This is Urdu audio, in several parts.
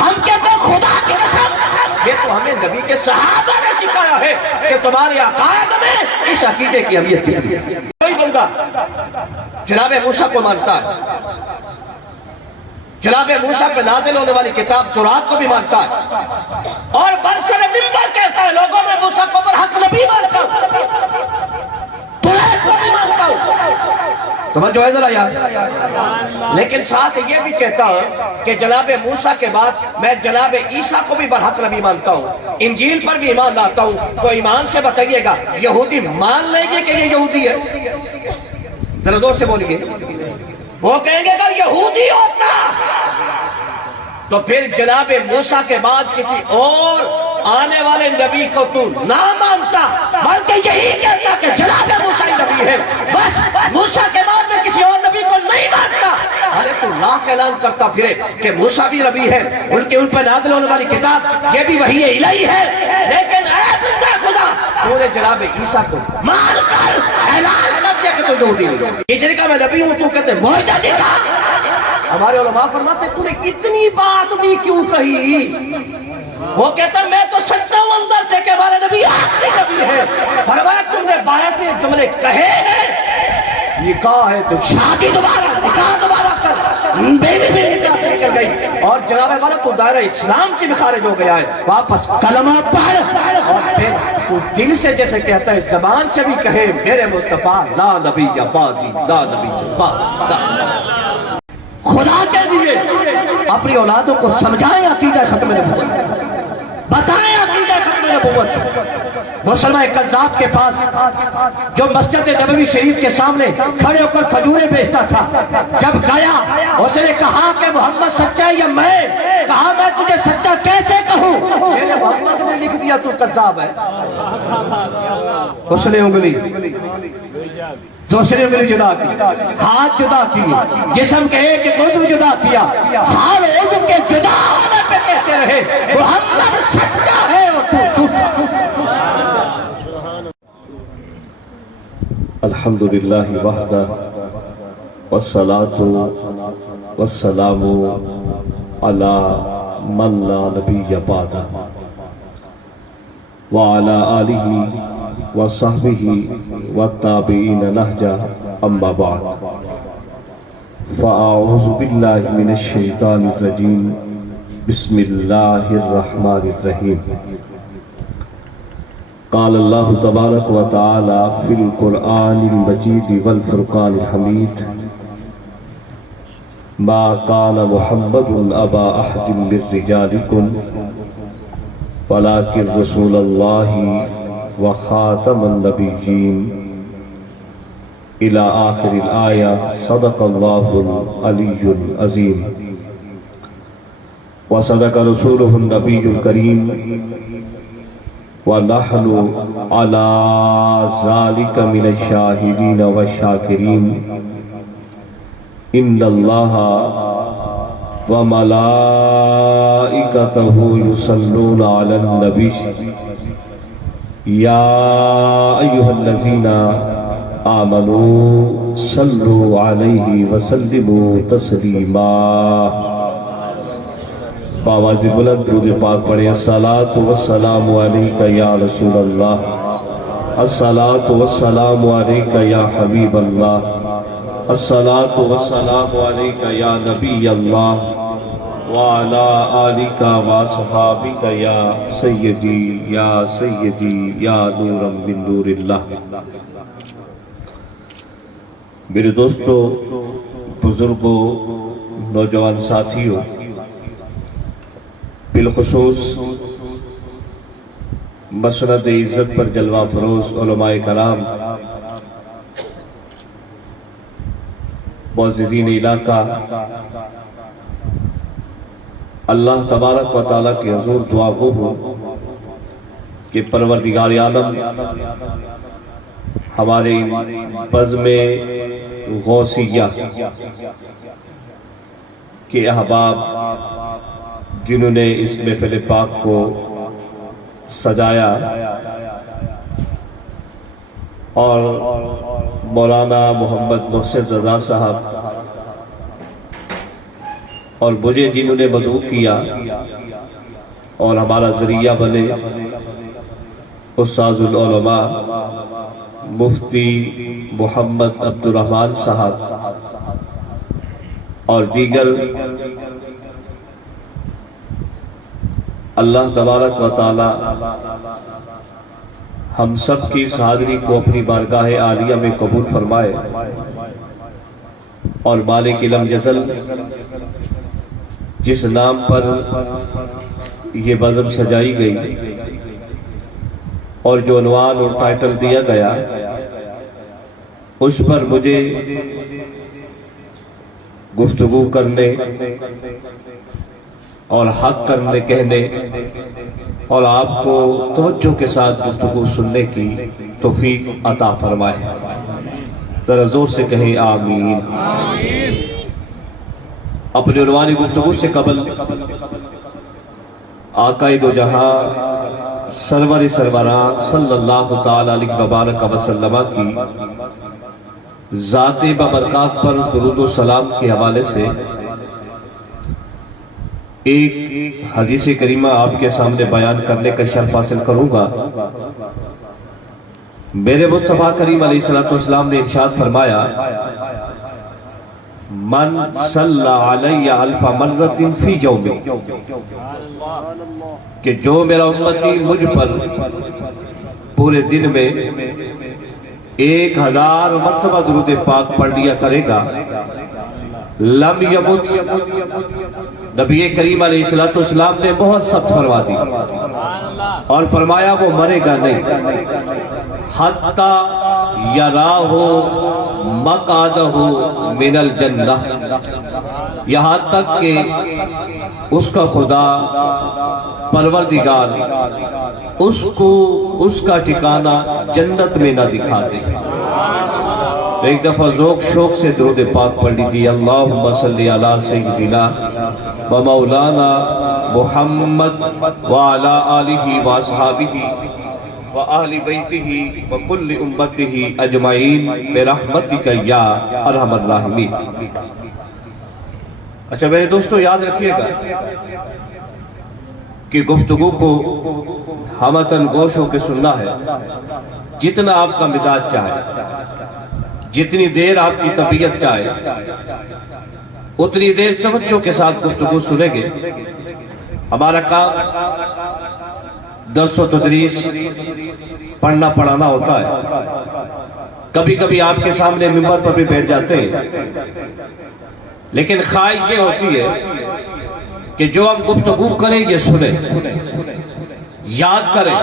ہم کہتے ہیں خدا کی قسم یہ تو ہمیں نبی کے صحابہ نے سکھایا ہے کہ تمہارے عقائد میں اس عقیدے کی اہمیت کتنی ہے۔ کوئی بندہ جناب موسیٰ کو مانتا ہے، جناب موسیٰ پہ نازل ہونے والی کتاب تورات کو بھی مانتا ہے، اور برسر منبر کہتا ہے لوگوں میں موسیٰ کو برحق نبی مانتا ہوں، تورات کو بھی مانتا ہوں۔ توجہ ہے ذرا یاد، لیکن ساتھ یہ بھی کہتا ہوں کہ جناب موسیٰ کے بعد میں جناب عیسیٰ کو بھی برحق نبی مانتا ہوں، انجیل پر بھی ایمان لاتا ہوں۔ تو ایمان سے بتائیے گا یہودی مان لیں گے کہ یہ یہودی ہے؟ ذرا زور سے بولیے۔ وہ کہیں گے اگر یہودی ہوتا تو پھر جناب موسیٰ کے بعد کسی اور آنے والے نبی کو تو نہ مانتا، بلکہ یہی کہتا کہ جناب موسیٰ ہی نبی ہے، بس موسیٰ کے بعد میں کسی اور نبی کو نہیں مانتا۔ ارے تو لاکھ اعلان کرتا پھرے کہ موسیٰ بھی نبی ہے، ان پر نازل ہونے والی کتاب یہ بھی وحی الہی ہے، لیکن اے بندہ خدا تو نے جناب عیسیٰ کو مان کر اعلان کر دیا کہ تو یہودی نہیں۔ اس نے کہا میں نبی ہوں، تو کہتے معجزہ دکھا۔ ہمارے علماء فرماتے تو نے اتنی بات بھی کیوں کہی؟ وہ کہتا میں تو سچتا ہوں اندر سے کہ ہمارے نبی آخری نبی ہے۔ فرمایا تم نے باہر سے جملے کہے ہیں، نکاح ہے تو شادی دوبارہ، نکاح دوبارہ کر، بیوی بھی نکاح سے نکل گئی، اور جناب والا تو دائرہ اسلام سے بھی خارج ہو گیا ہے، واپس کلمہ پڑھ، اور پھر تو دل سے جیسے کہتا ہے زبان سے بھی کہے میرے مصطفیٰ لا نبی یا بعدی، لا نبی یا بعد، لا خدا کے لیے اپنی اولادوں کو سمجھائیں عقیدہ ختم نبوت، بتائیں عقیدہ ختم نبوت۔ مسلمہ قذاب کے پاس جو مسجد نبوی شریف کے سامنے کھڑے ہو کر کھجوریں بیچتا تھا، جب گیا اس نے کہا کہ محمد سچا ہے یا میں؟ کہا میں تجھے سچا کیسے کہوں؟ میرے محمد نے لکھ دیا تو قذاب ہے۔ اس نے انگلی دوسری انگلی جدا کی، ہاتھ جدا کی، جسم کے ایک عضو جدا کیا، ہر عضو کے جدا ہونے پہ کہتے رہے محمد سچا ہے اور تو جھوٹا۔ الحمدللہ وحدہ والصلاة والسلام علی من لا نبی بعدہ وعلی آلہ وصحبہ والتابعین نہجہ اما بعد فاعوذ باللہ من الشیطان الرجیم بسم اللہ الرحمن الرحیم قال اللہ تبارک و تعالی فی القرآن المجید والفرقان الحمید ما کان محمد ابا احد من رجالکم ولکن رسول اللہ وخاتم النبیین الى آخر الآیہ صدق اللہ العلی العظیم وصدق رسولہ النبی الکریم وَنَحْنُ عَلَىٰ ذَلِكَ مِنَ الشَّاهِدِينَ وَالشَّاكِرِينَ إِنَّ اللَّهَ وَمَلَائِكَتَهُ يُصَلُّونَ عَلَى النَّبِيِّ يَا أَيُّهَا الَّذِينَ آمَنُوا صَلُّوا عَلَيْهِ وَسَلِّمُوا تَسْلِيمًا۔ باواز بلند درود پاک پڑھیں۔ الصلاۃ والسلام علیک یا رسول اللہ، الصلاۃ والسلام علیک یا حبیب اللہ، الصلاۃ والسلام علیک یا نبی اللہ، وعلی آلک واصحابک یا سیدی یا سیدی یا نورا من نور اللہ۔ میرے دوستو، بزرگوں، نوجوان ساتھیوں، بالخصوص مسند عزت پر جلوہ فروز علماء کرام، معززین علاقہ، اللہ تبارک و تعالیٰ کی حضور دعا گو ہو کہ پروردگار عالم ہمارے بزم غوثیہ کے احباب جنہوں نے اس محفل پاک کو سجایا، اور مولانا محمد محسن رضا صاحب اور مجھے جنہوں نے مدعو کیا اور ہمارا ذریعہ بنے استاذ العلماء مفتی محمد عبد الرحمن صاحب اور دیگر اللہ تبارک و تعالی ہم سب کی اس حاضری کو اپنی بارگاہ عالیہ میں قبول فرمائے اور مالک علم جزل جس نام پر یہ بزم سجائی گئی اور جو عنوان اور ٹائٹل دیا گیا اس پر مجھے گفتگو کرنے اور حق کرنے کہنے اور آپ کو توجہ کے ساتھ گفتگو سننے کی توفیق عطا فرمائے. ذرا زور سے کہیں آمین. اپنے عنوانی گفتگو سے قبل آقا دو جہاں سرور سروران صلی اللہ تعالی علیہ وبارک وسلم کی ذات ببرکات پر درود و سلام کے حوالے سے ایک حدیث کریمہ آپ کے سامنے بیان کرنے کا شرف حاصل کروں گا. میرے مصطفیٰ کریم علیہ السلام نے ارشاد فرمایا من صلی علی الف مرت فی یوم، کہ جو میرا امتی مجھ پر پورے دن میں 1000 مرتبہ درود پاک پڑھ لیا کرے گا لم یمت. نبی کریم علیہ السلام نے بہت سخت فرما دی اور فرمایا وہ مرے گا نہیں حتی یراہ مقعدہ من الجنہ، یہاں تک کہ اس کا خدا پروردگار اس کو اس کا ٹھکانہ جنت میں نہ دکھا دے. ایک دفعہ ذوق شوق سے درود پاک پڑھ لیجیے. اللہم صلی علی سیدنا و مولانا محمد وعلی آلہ واصحابہ وآل بیتہ وکل امتہ اجمعین برحمتک یا ارحم الراحمین. اچھا میرے دوستو یاد رکھیے گا کہ گفتگو کو ہمتن گوش ہو کے سننا ہے. جتنا آپ کا مزاج چاہے، جتنی دیر آپ کی طبیعت چاہے، اتنی دیر توجہ کے ساتھ گفتگو سنیں گے. ہمارا کام درس و تدریس پڑھنا پڑھانا ہوتا ہے. کبھی کبھی آپ کے سامنے ممبر پر بھی بیٹھ جاتے ہیں، لیکن خواہش یہ ہوتی ہے کہ جو ہم گفتگو کریں یہ سنیں، یاد کریں.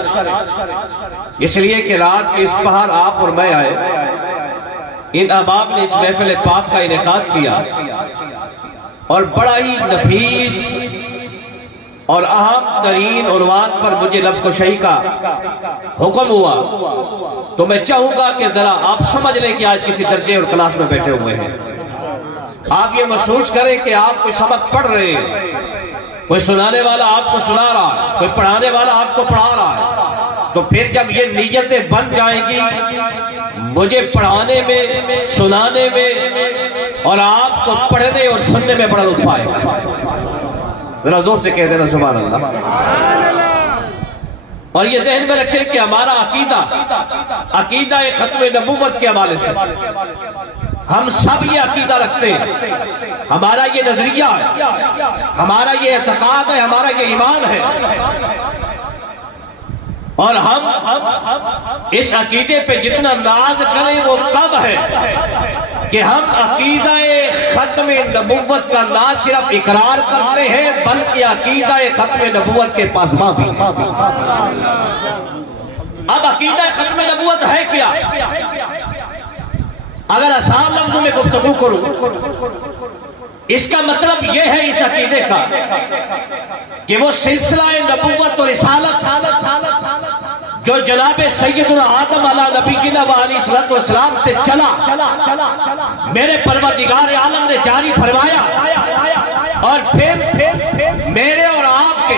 اس لیے کہ رات کے اس پہر آپ اور میں آئے، ان احباب نے اس محفل پاک کا انعقاد کیا اور بڑا ہی نفیس اور اہم ترین عنوان پر مجھے لب کشائی کا حکم ہوا. تو میں چاہوں گا کہ ذرا آپ سمجھ لیں کہ آج کسی درجے اور کلاس میں بیٹھے ہوئے ہیں. آپ یہ محسوس کریں کہ آپ کوئی سبق پڑھ رہے ہیں، کوئی سنانے والا آپ کو سنا رہا ہے، کوئی پڑھانے والا آپ کو پڑھا رہا ہے. تو پھر جب یہ نیتیں بن جائیں گی مجھے پڑھانے میں، سنانے میں اور آپ کو پڑھنے اور سننے میں بڑا لطف آئے گا. ذرا زور سے کہہ دینا سبحان اللہ. اور یہ ذہن میں رکھیں کہ ہمارا عقیدہ ختم نبوت کے حوالے سے ہم سب یہ عقیدہ رکھتے ہیں. ہمارا یہ نظریہ ہے، ہمارا یہ اعتقاد ہے، ہمارا یہ ایمان ہے. اور ہم اس عقیدے پہ جتنا ناز کریں وہ کم ہے کہ ہم عقیدہ ختم نبوت کا نہ صرف اقرار کرتے ہیں بلکہ عقیدہ ختم نبوت کے پاسباں بھی. اب عقیدہ ختم نبوت ہے کیا؟ اگر آسان لفظوں میں گفتگو کروں، اس کا مطلب یہ ہے اس عقیدے کا کہ وہ سلسلہ نبوت اور رسالت جو جناب سیدنا آدم علیہ نبینا و علیہ السلام سے چلا، میرے پروردگار عالم نے جاری فرمایا اور پھر میرے اور آپ کے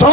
2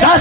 10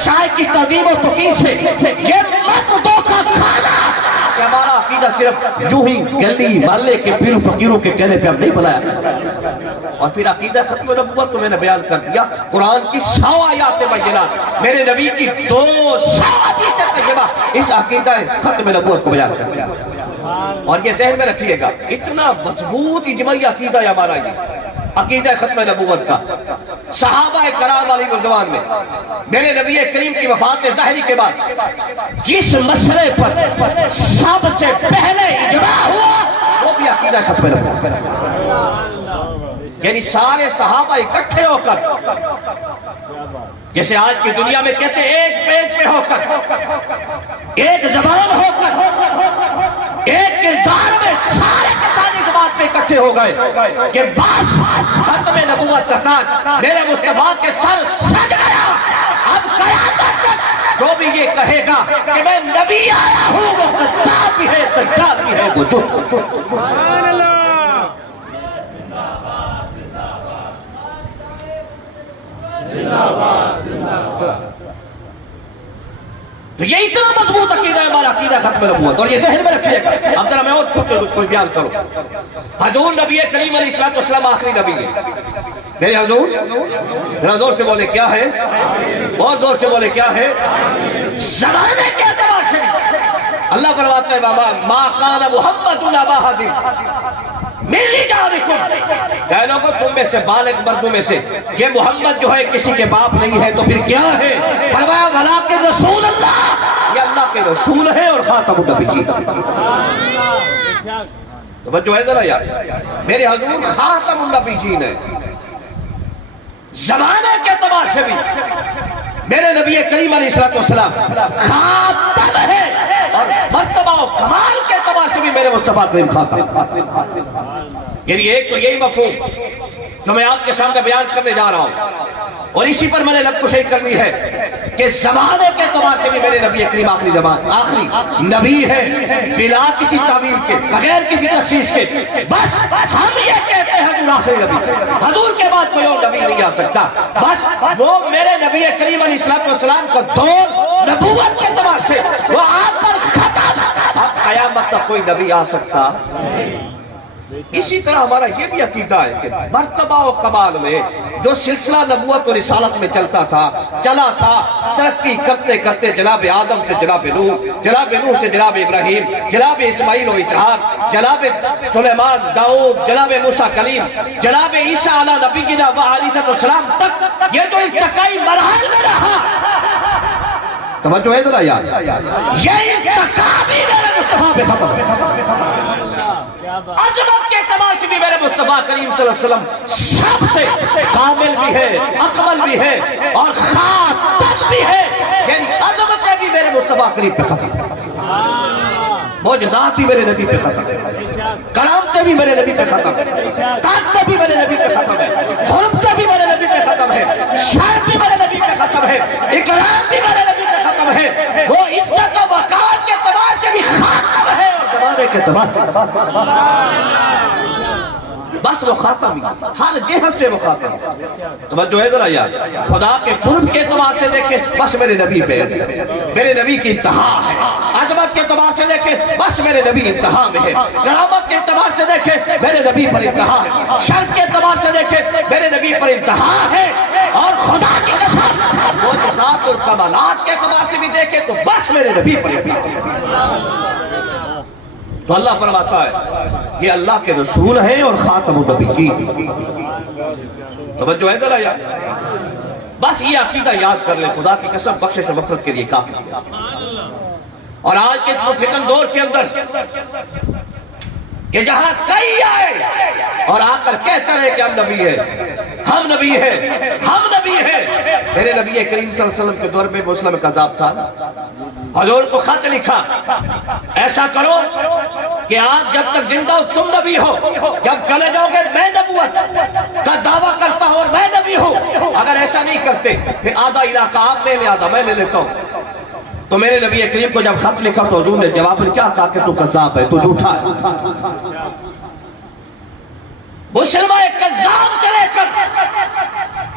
مشائخ کی تعظیم و توقیر سے یہ مت دھوکہ کھانا کہ ہمارا عقیدہ صرف یوں ہی گلی محلے کے پیر و فقیروں کے کہنے پہ ہم نہیں بنایا. اور پھر عقیدہ ختم نبوت تو میں نے بیان کر دیا. قرآن کی 100 آیات بینات، میرے نبی کی 200 حدیث طیبہ اس عقیدہ ختم نبوت کو بیان کر دیا. اور یہ ذہن میں رکھیے گا، اتنا مضبوط اجماعی عقیدہ ہے ہمارا یہ عقیدہ ختم نبوت کا. صحابہ کرام علیہ رضوان میں میرے نبی کریم کی وفات ظاہری کے بعد جس مسئلے پر سب سے پہلے اجماع ہوا وہ بھی عقیدہ ختم نبوت کا. یعنی سارے صحابہ اکٹھے ہو کر، جیسے آج کی دنیا میں کہتے ہیں ایک پیج پہ ہو کر، ایک زبان ہو کر، ایک کردار میں سارے کے سارے اس بات پہ اکٹھے ہو گئے کہ بس ختم نبوت کا تاج میرے مصطفیٰ کے سر سج گیا. اب قیامت تک جو بھی یہ کہے گا کہ میں نبی آیا ہوں وہ کذاب بھی ہے، دجال بھی ہے، وہ جھوٹ. سبحان اللہ. تو یہ اتنا مضبوط عقیدہ ہے ہمارا عقیدہ ختم نبوت. اور یہ ذہن میں رکھیے گا. اب ذرا میں اور کوئی بیان کروں. حضور نبی کریم علیہ السلام آخری نبی ہے. میرے حضور ذرا زور سے بولے کیا ہے، اور زور سے بولے کیا ہے. زمانے کے اعتبار سے اللہ فرماتا ہے ما کان محمد ابا احد من رجالکم، کہہ لوگو تم میں سے بالغ مردوں میں سے یہ محمد جو ہے کسی کے باپ نہیں ہے تو پھر کیا ہے؟ فرمایا ولیکن رسول اللہ، یہ اللہ کے رسول ہے اور خاتم النبیین. توجہ ہے ذرا یار، میرے حضور خاتم النبیین ہے. زمانے کے اعتبار سے بھی میرے نبی کریم علیہ السلام خاتم ہے، اور مرتبہ و کمال کے اعتبار سے بھی میرے مصطفیٰ کریم خاتم. یعنی ایک تو یہی مفہوم جو میں آپ کے سامنے بیان کرنے جا رہا ہوں، اور اسی پر میں نے لب کشائی کرنی ہے کہ زمانے کے اعتبار سے بھی میرے نبی کریم آخری نبی ہے، بلا کسی تعویل کے، بغیر کسی تخصیص کے. بس ہم یہ کہتے ہیں حضور آخری نبی، حضور کے بعد کوئی اور نبی نہیں آ سکتا. بس وہ میرے نبی کریم علیہ السلام کا دور نبوت کے اعتبار سے وہ آپ پر ختم. اب قیامت تک کوئی نبی آ سکتا. اسی طرح ہمارا یہ بھی عقیدہ ہے کہ مرتبہ و کمال میں جو سلسلہ نبوت و رسالت میں چلا تھا، ترقی کرتے کرتے جناب آدم سے جناب نوح، جناب نوح سے جناب ابراہیم، جناب اسماعیل و اسحاق، جناب سلیمان، داؤد، جناب موسیٰ کلیم، جناب عیسیٰ علیہ نبینا و علیہ السلام تک یہ جو ارتقائی مراحل میں رہا. توجہ ہے ذرا یار، یہ ارتقا بھی میرے مصطفیٰ پہ ختم ہے. عظمت کے اعتبار سے بھی میرے مصطفیٰ کریم صلی اللہ علیہ وسلم سب سے کامل بھی ہے، اکمل بھی ہے، اور خاتم بھی ہے. یعنی عظمت بھی میرے مصطفیٰ کریم پہ ختم ہے، معجزات بھی میرے نبی پہ ختم ہے، کرامتیں بھی میرے نبی پہ ختم ہے، طاقتیں بھی میرے نبی پہ ختم ہے، حرمتیں بھی میرے نبی پہ ختم ہے، شرف بھی میرے نبی پہ ختم ہے، اکرام بھی میرے نبی پہ ختم ہے. وہ عزت و وقار کے اعتبار سے بھی خاتم ہے، اور زمانے کے اعتبار سے بس وہ خاتم ہی، ہر جہت سے وہ خاتم. توجہ ہے ذرا یار، خدا کے قرب کے اعتبار سے دیکھیں بس میرے نبی پہ، میرے نبی کی انتہا ہے. عظمت کے اعتبار سے دیکھیں بس میرے نبی انتہا میں ہے. کرامت کے اعتبار سے دیکھیں میرے نبی پر انتہا ہے. شرف کے اعتبار سے دیکھیں میرے نبی پر انتہا ہے. اور خدا کی قسم معجزات اور کمالات کے اعتبار سے بھی دیکھیں تو بس میرے نبی پر انتہا ہے. تو اللہ فرماتا ہے یہ اللہ کے رسول ہیں اور خاتم النبیین. توجہ ہے ذرا یار، بس یہ عقیدہ یاد کر لیں، خدا کی قسم بخشش و مغفرت کے لیے کافی ہے. اور آج کے فتن دور کے اندر کہ جہاں کئی آئے اور آ کر کہتے رہے کہ ہم نبی ہیں، ہم نبی ہیں، ہم نبی ہیں. میرے نبی کریم صلی اللہ علیہ وسلم کے دور میں مسلم کذاب تھا، حضور کو خط لکھا ایسا کرو کہ آپ جب تک زندہ ہو تم نبی ہو، جب چلے جاؤ گے میں نبوت کا دعویٰ کرتا ہوں اور میں نبی ہوں. اگر ایسا نہیں کرتے پھر آدھا علاقہ آپ لے لے آدھا میں لے لیتا ہوں. تو میرے نبی کریم کو جب خط لکھا تو حضور نے جواب میں کیا کہا کہ تو کذاب ہے، تو جھوٹا ہے. مسلمہ کذاب سے لے کر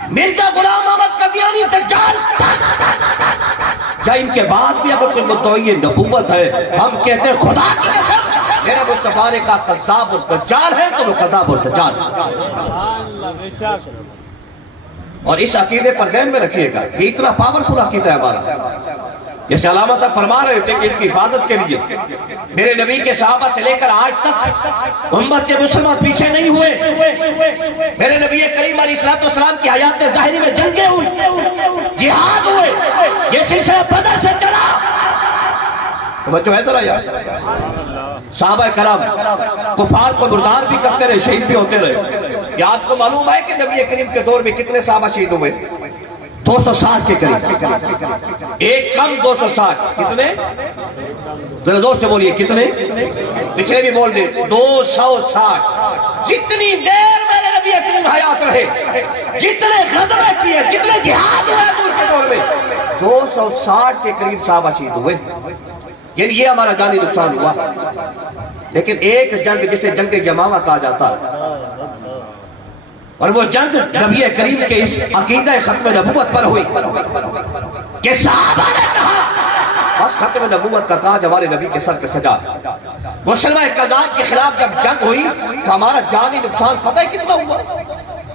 مرزا غلام احمد قادیانی دجال تک کیا ان کے بعد بھی اگر کوئی مدعی نبوت ہے ہم کہتے ہیں خدا کی قسم میرے مصطفیٰ نے کہا قذاب اور دجال ہے تو وہ قذاب اور دجال اور اس عقیدے پر ذہن میں رکھیے گا یہ اتنا پاورفل عقیدہ ہے ہمارا جیسے علامہ صاحب فرما رہے تھے کہ اس کی حفاظت کے لیے میرے نبی کے صحابہ سے لے کر آج تک امت کے مسلمان پیچھے نہیں ہوئے میرے نبی کریم علیہ السلام کی حیات ظاہری میں جنگیں ہوئی جہاد ہوئے یہ سلسلہ بدر سے چلا توجہ ہے ذرا یار صحابہ کرام کفار کو مردار بھی کرتے رہے شہید بھی ہوتے رہے یہ آپ کو معلوم ہے کہ نبی کریم کے دور میں کتنے صحابہ شہید ہوئے 260 کے قریب ایک کم 260 کتنے ذرا زور سے بولیے کتنے پچھلے بھی بول دیں 260 جتنی دیر میرے نبی کریم حیات رہے جتنے غزوے کیے جتنے جہاد ہوئے دور کے دور میں 260 کے قریب صحابہ شہید ہوئے یعنی یہ ہمارا جانی نقصان ہوا لیکن ایک جنگ جسے جنگ یمامہ کہا جاتا ہے اور وہ جنگ نبی کریم کے اس عقیدہ ختم نبوت پر ہوئی کہ صحابہ نے کہا بس ختم نبوت کا تاج ہمارے نبی کے سر پہ سجا مسلمہ کذاب کے خلاف جب جنگ ہوئی تو ہمارا جانی نقصان پتہ ہی کتنا ہوا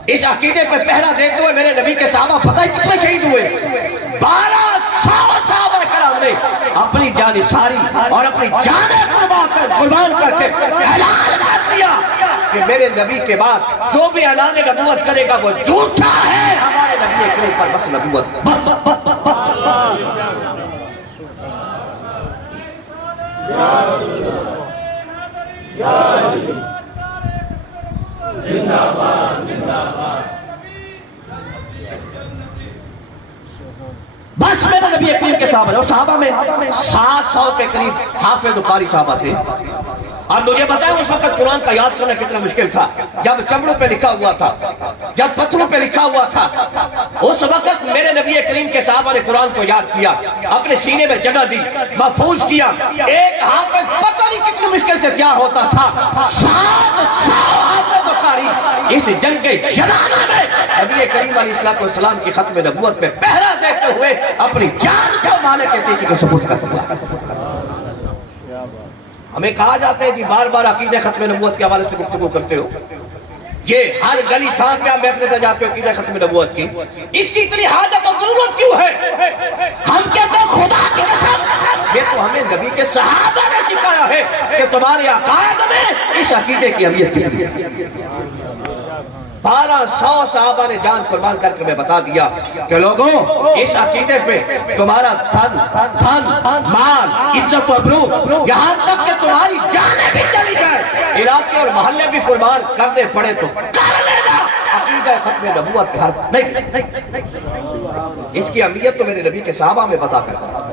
اس عقیدے پہ پہرا دیتے ہوئے میرے نبی کے صحابہ پتہ ہی کتنے شہید ہوئے 1200 صحابہ کرام نے اپنی جان ساری اور اپنی جانیں قربان کر کے اعلان کر دیا کہ میرے نبی کے بعد جو بھی اعلان نبوت کرے گا وہ جھوٹا ہے ہمارے نبی کریم پر بس نبوت زندہ باد زندہ باد بس میرے نبی کریم کے صحابہ اور صحابہ میں 700 کے قریب حافظ و قاری صحابہ تھے اب مجھے بتائیں اس وقت قرآن کا یاد کرنا کتنا مشکل تھا جب چمڑوں پہ لکھا ہوا تھا جب پتھروں پہ لکھا ہوا تھا اس وقت میرے نبی کریم کے صحابہ نے قرآن کو یاد کیا اپنے سینے میں جگہ دی محفوظ کیا ایک حافظ پتہ نہیں کتنی مشکل سے تیار ہوتا تھا 700 حافظ و قاری اس جنگ کے جنانہ میں نبی کریم علیہ السلام کی ختم نبوت میں پہرا دیتے ہوئے اپنی جان کو مالک کے کو ثبوت کر دیا ہمیں کہا جاتا ہے کہ بار بار عقیدہ ختم نبوت کے حوالے سے گفتگو کرتے ہو یہ ہر گلی تھان پہ آپ محفل سے جاتے ہو عقیدہ ختم نبوت کی اس کی اتنی حاجت اور ضرورت کیوں ہے ہم کہتے ہیں خدا کی قسم یہ تو ہمیں نبی کے صحابہ نے سکھایا ہے کہ تمہارے عقائد میں اس عقیدے کی اہمیت کتنی ہے 1200 صحابہ نے جان قربان کر کے میں بتا دیا کہ لوگوں اس عقیدے پہ تمہارا دھن مال عزت و ابرو یہاں تک کہ تمہاری جانیں بھی چلی جائے علاقے اور محلے بھی قربان کرنے پڑے تو کر لینا عقیدہ ختم نبوت پہ حرف نہیں اس کی اہمیت تو میرے نبی کے صحابہ میں بتا کرتا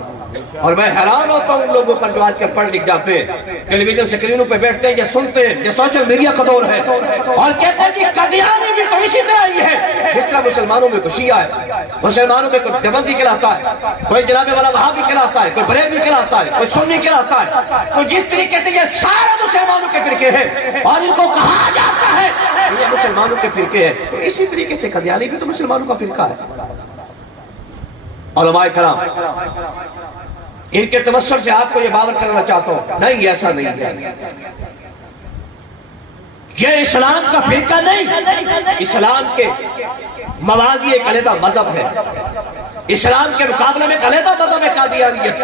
اور میں حیران ہوتا ہوں ان لوگوں پر جو آج کل پڑھ لکھ جاتے ہیں ٹیلی ویژن سکرینوں پہ بیٹھتے ہیں یا سنتے ہیں یہ سوشل میڈیا کا دور ہے اور کہتے ہیں کہ قادیانی بھی تو اسی طرح ہی ہے جس طرح مسلمانوں میں کوئی شیعہ ہے مسلمانوں میں کوئی دیوبندی کہلاتا ہے کوئی جناب والا وہابی کہلاتا ہے کوئی بریلوی کہلاتا ہے کوئی سنی کہلاتا ہے تو جس طریقے سے یہ سارے مسلمانوں کے فرقے ہیں اور ان کو کہا جاتا ہے یہ مسلمانوں کے فرقے ہیں تو اسی طریقے سے قادیانی بھی تو مسلمانوں کا فرقہ ہے علماء کرام ان کے تبصر سے آپ کو یہ باور کرنا چاہتا ہوں نہیں ایسا نہیں ہے یہ اسلام کا فرقہ نہیں اسلام کے موازی ایک علیحدہ مذہب ہے اسلام کے مقابلے میں ایک علیحدہ مذہب ہے قادیانیت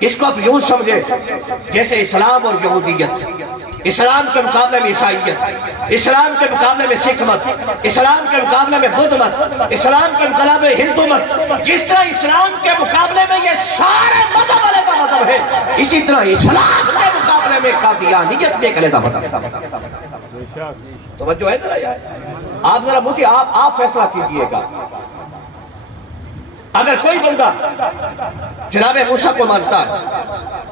اس کو آپ یوں سمجھے جیسے اسلام اور یہودیت اسلام کے مقابلے میں عیسائیت اسلام کے مقابلے میں سکھ مت اسلام کے مقابلے میں بدھ مت اسلام کے مقابلے میں ہندو مت جس طرح اسلام کے مقابلے میں یہ سارے مذہب والے کا مذہب ہے اسی طرح اسلام کے مقابلے میں قادیانیت بھی ایک علیحدہ مذہب ہے توجہ ہے ذرا آپ ذرا مجھے آپ فیصلہ کیجئے گا اگر کوئی بندہ جناب موسیٰ کو مانتا ہے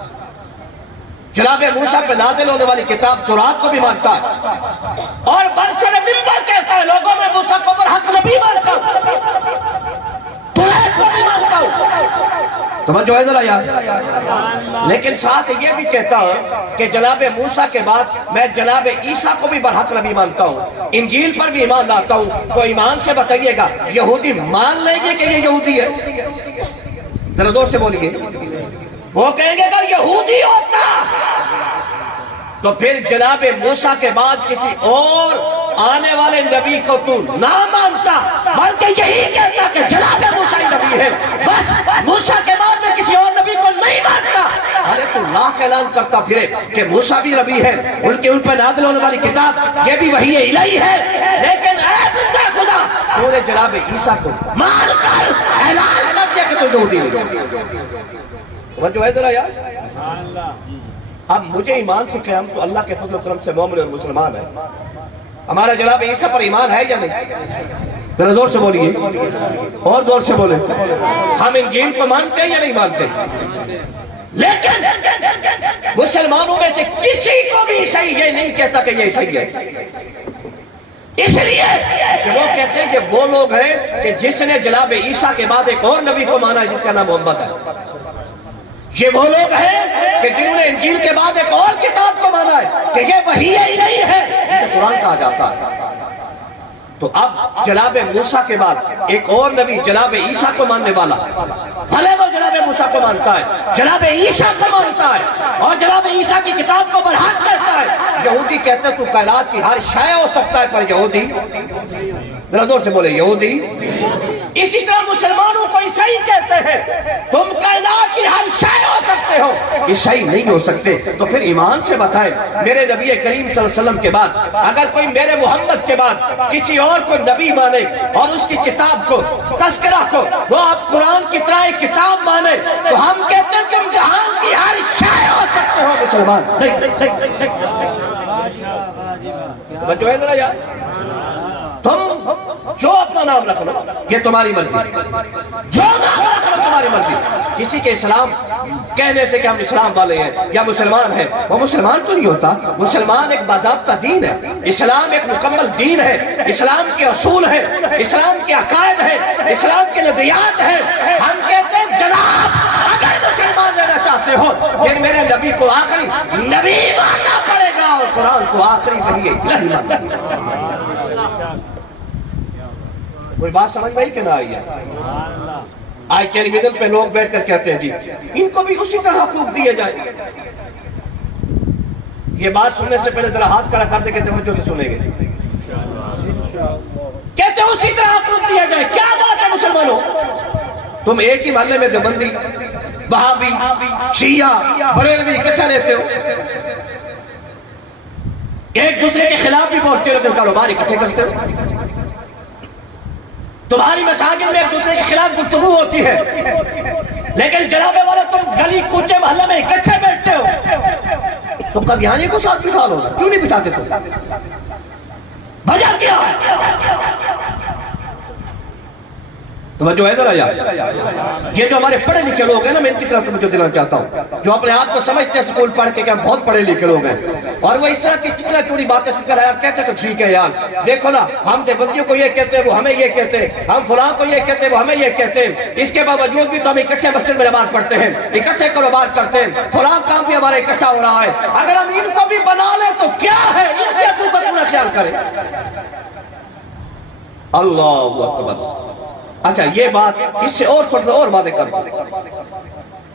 جناب موسیٰ پہ نازل ہونے والی کتاب تورات کو بھی مانتا ہے اور برسر منبر کہتا ہے لوگوں میں موسیٰ کو برحق نبی مانتا ہوں تورات کو بھی مانتا ہوں توجہ ہے ذرا یار لیکن ساتھ یہ بھی کہتا ہوں کہ جناب موسیٰ کے بعد میں جناب عیسیٰ کو بھی برحق نبی مانتا ہوں انجیل پر بھی ایمان لاتا ہوں تو ایمان سے بتائیے گا یہودی مان لیں گے کہ یہ یہودی ہے ذرا زور سے بولیے. وہ کہیں گے اگر یہودی ہوتا تو پھر جناب موسیٰ کے بعد کسی اور آنے والے نبی کو تو نہ مانتا، بلکہ یہی کہتا کہ جناب موسیٰ ہی نبی ہے، بس موسیٰ کے بعد میں کسی اور نبی کو نہیں مانتا. ارے تو لاکھ اعلان کرتا پھرے کہ موسیٰ بھی نبی ہے، ان پر نازل ہونے والی کتاب یہ بھی وحی الہی ہے، لیکن اے بندہ خدا تو نے جناب عیسیٰ کو مان کر اعلان کر دیا کہ تو یہودی ہے. جو ہے ذرا یار، اب مجھے ایمان سے قیام تو اللہ کے فضل و کرم سے مومن اور مسلمان ہے. ہمارا جناب عیسیٰ پر ایمان ہے یا نہیں؟ ذرا زور سے بولیے اور زور سے بولیں. ہم انجیل کو مانتے ہیں یا نہیں مانتے؟ لیکن مسلمانوں میں سے کسی کو بھی عیسائی یہ نہیں کہتا کہ یہ عیسائی ہے، اس لیے کہ وہ کہتے ہیں کہ وہ لوگ ہیں کہ جس نے جناب عیسیٰ کے بعد ایک اور نبی کو مانا ہے جس کا نام محمد ہے. یہ وہ لوگ ہیں کہ جنہوں نے انجیل کے بعد ایک اور کتاب کو مانا ہے کہ یہ وحی الہی ہے جسے قرآن کہا جاتا ہے. تو اب جناب موسیٰ کے بعد ایک اور نبی جناب عیسیٰ کو ماننے والا، بھلے وہ جناب موسیٰ کو مانتا ہے، جناب عیسیٰ کو مانتا ہے اور جناب عیسیٰ کی کتاب کو برحق کرتا ہے. یہودی کہتے ہیں تو کائنات کی ہر شے ہو سکتا ہے، پر یہودی، ذرا زور سے بولے، یہودی. اسی طرح مسلمانوں کو عیسائی کہتے ہیں، تم کائنات کی ہر شے ہو سکتے ہو، عیسائی نہیں ہو سکتے. تو پھر ایمان سے بتائیں میرے نبی کریم صلی اللہ علیہ وسلم کے بعد اگر کوئی میرے محمد کے بعد کسی اور کو نبی مانے اور اس کی کتاب کو، تذکرہ کو وہ آپ قرآن کی طرح ایک کتاب مانے، تو ہم کہتے ہیں تم جہان کی ہر شے ہو سکتے ہو مسلمان. توجہ ہے ذرا یار، تم جو اپنا نام رکھ لو یہ تمہاری مرضی، جو نام رکھ لو تمہاری مرضی. کسی کے اسلام کہنے سے کہ ہم اسلام والے ہیں یا مسلمان ہیں، وہ مسلمان تو نہیں ہوتا. مسلمان ایک باضابطہ دین ہے، اسلام ایک مکمل دین ہے، اسلام کے اصول ہیں، اسلام کے عقائد ہیں، اسلام کے نظریات ہیں. ہم کہتے ہیں جناب اگر مسلمان رہنا چاہتے ہو پھر میرے نبی کو آخری نبی ماننا پڑے گا اور قرآن کو آخری وحی الہی ماننا. کوئی بات سمجھ میں ہی کہ نہ آئی ہے؟ آج ٹیلی ویژن پہ لوگ بیٹھ کر کہتے ہیں جی ان کو بھی اسی طرح حقوق دیے جائیں. یہ بات سننے سے پہلے ذرا ہاتھ کھڑا کر دے کہ توجہ سے سنیں گے. کہتے ہیں اسی طرح حقوق دیے جائیں. کیا بات ہے مسلمانوں، تم ایک ہی محلے میں دیوبندی، وہابی، شیعہ، بریلوی اکٹھا رہتے ہو، ایک دوسرے کے خلاف بھی بولتے ہو لیکن کاروبار اکٹھے کرتے ہو. تمہاری مساجد میں ایک دوسرے کے خلاف گفتگو ہوتی ہے لیکن جناب والا تم گلی کوچے محلے میں اکٹھے بیٹھتے ہو. تو قادیانی کو ساتھ بٹھا لو، کیوں نہیں بٹھاتے تم؟ وجہ کیا ہے؟ توجہ ہے ذرا یار. یہ جو ہمارے پڑھے لکھے لوگ ہیں نا، میں ان کی طرف توجہ دلانا چاہتا ہوں، جو اپنے آپ کو سمجھتے ہیں سکول پڑھ کے کہ ہم بہت پڑھے لکھے لوگ ہیں، اور وہ اس طرح کی چکنا چوڑی باتیں سن کر یار کہتے تو ٹھیک ہے یار، دیکھو نا ہم دیوبندیوں کو یہ کہتے ہیں وہ ہمیں یہ کہتے ہیں، ہم فلاں کو یہ کہتے ہیں وہ ہمیں یہ کہتے ہیں، اس کے باوجود بھی تو ہم اکٹھے مسجد میں نماز پڑھتے ہیں، اکٹھے کاروبار کرتے ہیں، فلاں کام بھی ہمارا اکٹھا ہو رہا ہے. اگر ہم ان کو بھی بنا لیں تو کیا ہے، ان کے ابو پر پورا خیال کریں. اللہ اکبر. اچھا یہ بات اس سے اور باتیں کر.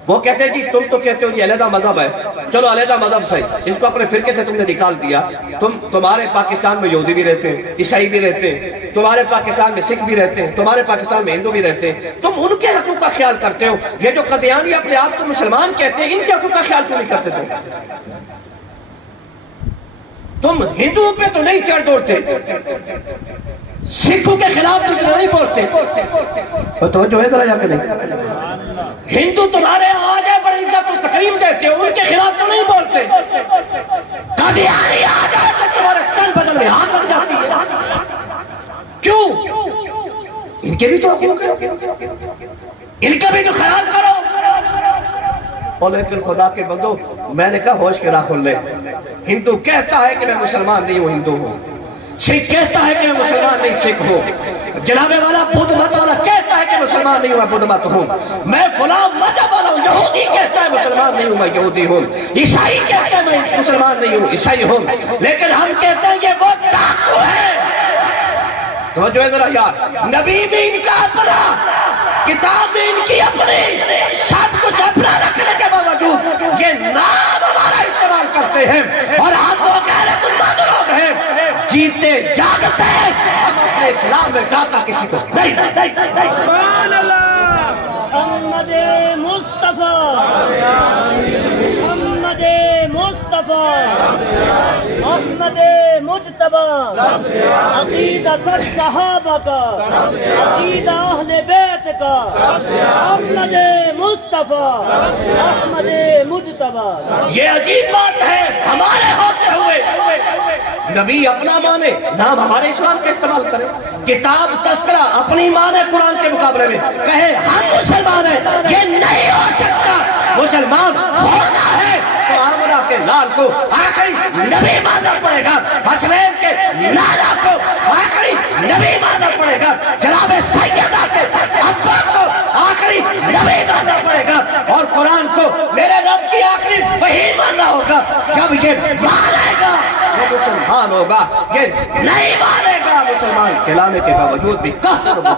وہ کہتے ہیں جی تم تو کہتے ہو یہ علیحدہ مذہب ہے، چلو علیحدہ مذہب صحیح، اس کو اپنے فرقے سے تم نے نکال دیا. تمہارے پاکستان میں یہودی بھی رہتے ہیں، عیسائی بھی رہتے ہیں، تمہارے پاکستان میں سکھ بھی رہتے ہیں، تمہارے پاکستان میں ہندو بھی رہتے ہیں، تم ان کے حقوق کا خیال کرتے ہو. یہ جو قادیانی اپنے آپ کو مسلمان کہتے ہیں ان کے حقوق کا خیال کیوں نہیں کرتے؟ تم ہندوؤں پہ تو نہیں چڑھ دوڑتے، سکھوں کے خلاف تو نہیں بولتے. توجہ ہے ذرا یا کہ نہیں؟ ہندو تمہارے آگے بڑی عزت و تکریم دیتے ہو، ان کے خلاف تو نہیں بولتے. قادیانی آ جائے تو تمہارے تن بدن میں آگ لگ جاتی ہے. کیوں؟ ان کے بھی تو حقوق ہے، ان کا بھی تو خیال کرو. اور لیکن خدا کے بندو میں نے کہا ہوش کے راہ کھول لے. ہندو کہتا ہے کہ میں مسلمان نہیں ہوں، ہندو ہوں. سکھ کہتا ہے کہ میں مسلمان نہیں، سکھ ہوں. جناب والا بدھ مت والا کہتا ہے کہ مسلمان نہیں ہوں، میں بدھ مت ہوں. میں فلاں مذہب والا ہوں، یہودی کہتا ہے مسلمان نہیں ہوں، میں یہودی ہوں. عیسائی کہتا ہے میں مسلمان نہیں ہوں، عیسائی ہوں. لیکن ہم کہتے ہیں یہ وہ ڈاکو ہے. توجہ ہے ذرا یار، نبی بھی ان کا اپنا کتاب میں ان کی اپنی سب کچھ اپنا رکھنے کے باوجود یہ نام ہمارا استعمال کرتے ہیں اور ہم وہ غیرت مند لوگ ہیں جیتے جاگتے ہم اپنے اسلام میں ڈاکہ کسی کو نہیں سبحان اللہ محمد مصطفیٰ محمد مصطفیٰ احمد مجتبی عقیدہ سب صحابہ کا عقیدہ اہل بیت کا محمد مصطفیٰ احمد مجتبی. یہ عجیب بات ہے ہمارے ہوتے ہوئے نبی اپنا مانے نام ہمارے اسلام کے استعمال کرے کتاب تذکرہ اپنی مانے قرآن کے مقابلے میں کہے ہم مسلمان ہیں یہ نہیں ہو سکتا مسلمان ہونا ہے تو آمنہ کے لال کو آخری نبی ماننا پڑے گا حسنین کے نانا کو آخری نبی ماننا پڑے گا جناب سیدہ کے ابا کو آخری نبی ماننا پڑے گا اور قرآن کو میرے رب کی آخری وحی ماننا ہوگا جب یہ مانے گا وہ مسلمان ہوگا یہ نہیں مانے گا مسلمان کہلانے کے باوجود بھی کافر ہوگا.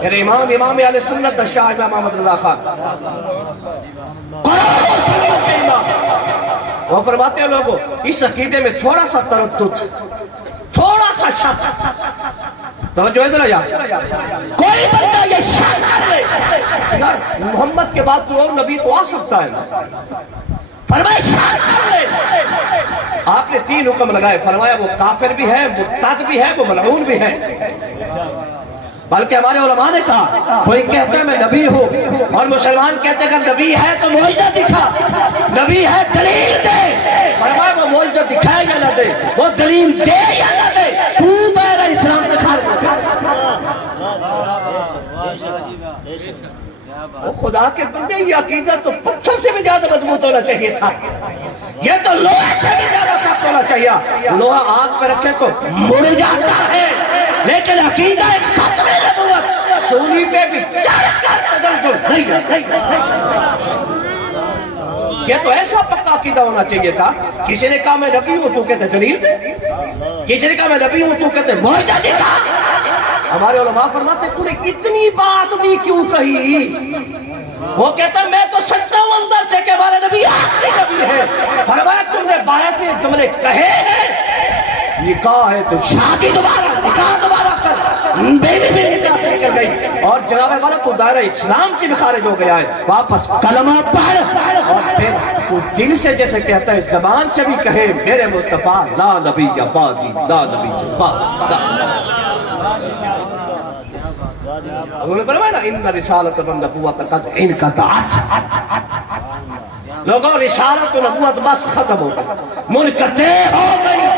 میرے امام اہل سنت شاہ امام محمد رضا خان وہ فرماتے ہیں لوگوں اس عقیدے میں تھوڑا سا تردد تھوڑا سا شک توجہ ادھر آیا کوئی بندہ یہ شک کر لے یار محمد کے بعد کوئی اور نبی تو آ سکتا ہے فرمایا شک کر لے آپ نے 3 حکم لگائے فرمایا وہ کافر بھی ہے مرتد بھی ہے وہ ملعون بھی ہے بلکہ ہمارے علماء نے کہا کوئی کہتا ہے میں نبی ہوں اور مسلمان کہتے ہیں اگر نبی ہے تو معجزہ دکھا نبی ہے دلیل دے فرمایا وہ معجزہ دکھائے یا نہ دے وہ دلیل دے یا نہ دے تو دائرہ اسلام کا خارج وہ خدا کے بندے یہ عقیدہ تو پتھر سے بھی زیادہ مضبوط ہونا چاہیے تھا یہ تو لوہے سے بھی زیادہ سخت ہونا چاہیے لوہا آگ پہ رکھے تو مڑ جاتا ہے لیکن عقیدہ ختم نبوت سولی پہ بھی چڑھ کر تزلزل نہیں ہے. یہ تو ایسا پکا عقیدہ ہونا چاہیے تھا کسی نے کہا میں نبی ہوں تو کہتے دلیل دے کسی نے کہا میں نبی ہوں تو کہتے معجزہ دکھا. ہمارے علماء فرماتے تو نے اتنی بات بھی کیوں کہی وہ کہتا میں تو سچتا ہوں اندر سے کہ ہمارے نبی آخری نبی ہے فرمایا تم نے باہر سے جملے کہے ہیں نکاح ہے تو شادی دوبارہ نکاح دوبارہ کر بیوی بھی نکاح سے کر گئی اور جناب والا تو دائرہ اسلام سے بھی خارج ہو گیا ہے واپس کلمہ پڑھ اور پھر تو دل سے جیسے کہتا ہے زبان سے بھی کہے میرے مصطفیٰ لا نبی یا بادی لا نبی یا بادی انہوں نے فرمایا نا ان رسالت و نبوت قد انقطعت لوگوں رسالت و نبوت بس ختم ہو گئی منقطع ہو گئی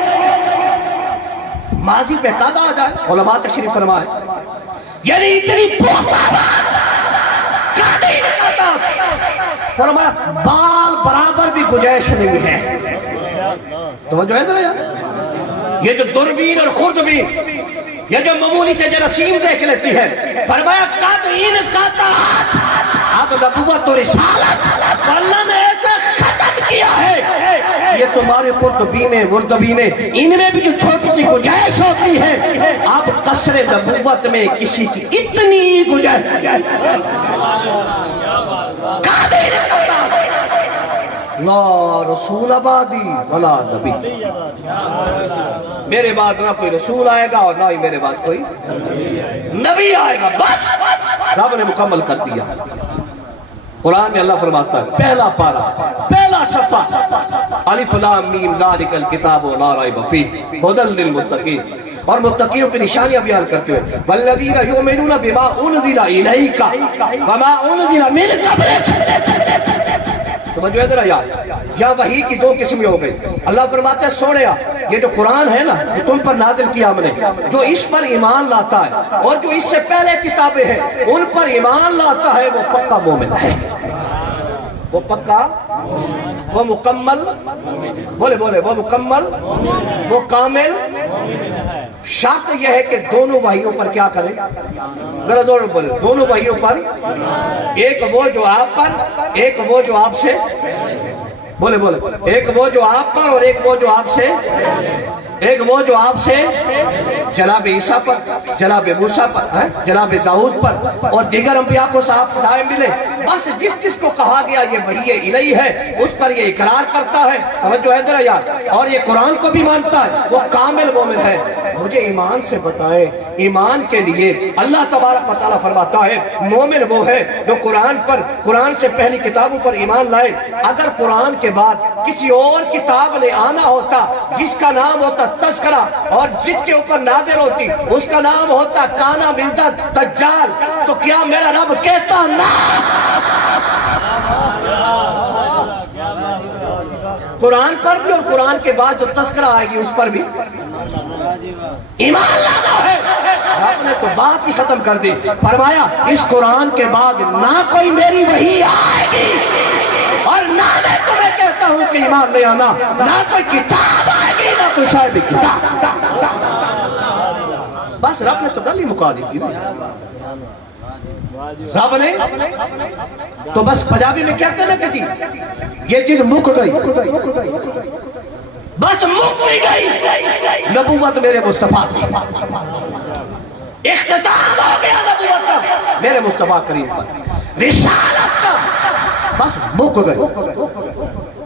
ماضی پہ قد آ جائے علماء تشریف فرمائے یعنی اتنی پختہ بات قد انقطعت فرمایا بال برابر بھی گنجائش نہیں ہے توجہ ہے ذرا یار یہ جو دوربین اور خوردبین یہ جو معمولی سے جراثیم دیکھ لیتی ہے فرمایا قد انقطعت اب نبوت اور رسالت اللہ نے ایسا ختم کیا ہے یہ تمہارے قرطبینے مردبینے ان میں بھی جو چھوٹی سی گنجائش ہوتی ہے اب قصر نبوت میں کسی کی اتنی گنجائش قد انقطعت لا رسول آبادی ولا نبی میرے بعد نہ کوئی رسول آئے گا اور نہ ہی میرے بعد کوئی نبی آئے گا بس رب نے مکمل کر دیا قرآن میں اللہ فرماتا ہے پہلا پارا پہلا صفحہ الف لام میم ذالک الکتاب لا ریب فیہ ھدی للمتقین اور متقیوں کی نشانیاں بیان کرتے ہوئے والذین یؤمنون بما انزل الیک وما انزل من قبلک توجہ ادھر یار یہاں وحی کی 2 قسمیں ہو گئی اللہ فرماتا ہے سوڑیا یہ جو قرآن ہے نا یہ تم پر نازل کیا ہم نے جو اس پر ایمان لاتا ہے اور جو اس سے پہلے کتابیں ہیں ان پر ایمان لاتا ہے وہ پکا مومن ہے وہ پکا وہ مکمل بولے بولے وہ مکمل وہ کامل شرط یہ ہے کہ دونوں وحیوں پر کیا کریں ذرا زور بولے دونوں وحیوں پر ایک وہ جو آپ پر ایک وہ جو آپ سے بولے بولے ایک وہ جو آپ پر اور ایک وہ جو آپ سے ایک وہ جو آپ سے جناب عیسیٰ پر، جناب موسیٰ پر، جناب داؤد پر اور دیگر انبیاء کو صاحب ملے، بس جس جس کو کہا گیا یہ وحی الہی ہے اس پر یہ اقرار کرتا ہے، توجہ ہے ذرا یار، اور یہ قرآن کو بھی مانتا ہے، وہ کامل مومن ہے۔ مجھے ایمان سے بتائیں، ایمان کے لیے اللہ تبارک و تعالیٰ فرماتا ہے مومن وہ ہے جو قرآن پر، قرآن سے پہلی کتابوں پر ایمان لائے۔ اگر قرآن کے بعد کسی اور کتاب نے آنا ہوتا جس کا نام ہوتا تذکرہ اور جس کے اوپر نادر ہوتی اس کا نام ہوتا کانا ملتا دجال، تو کیا میرا رب کہتا نہ؟ قرآن پر بھی اور قرآن کے بعد جو تذکرہ آئے گی اس پر بھی ایمان لانا ہے۔ رب نے تو بات ہی ختم کر دی، فرمایا اس قرآن کے بعد نہ کوئی میری وحی آئے گی اور نہ میں تمہیں کہتا ہوں کہ ایمان لے آنا، نہ کوئی کتاب آئے گی نہ کوئی صاحب کتاب۔ بس رب نے تو گل ہی مکا دی تھی، رب نے تو بس پنجابی میں کہتے نا کہ جی یہ چیز مک گئی، بس مک گئی، نبوت میرے مصطفیٰ کی، اختتام ہو گیا نبوت کا میرے مصطفیٰ کریم پر، رسالت کا بس مک گئی۔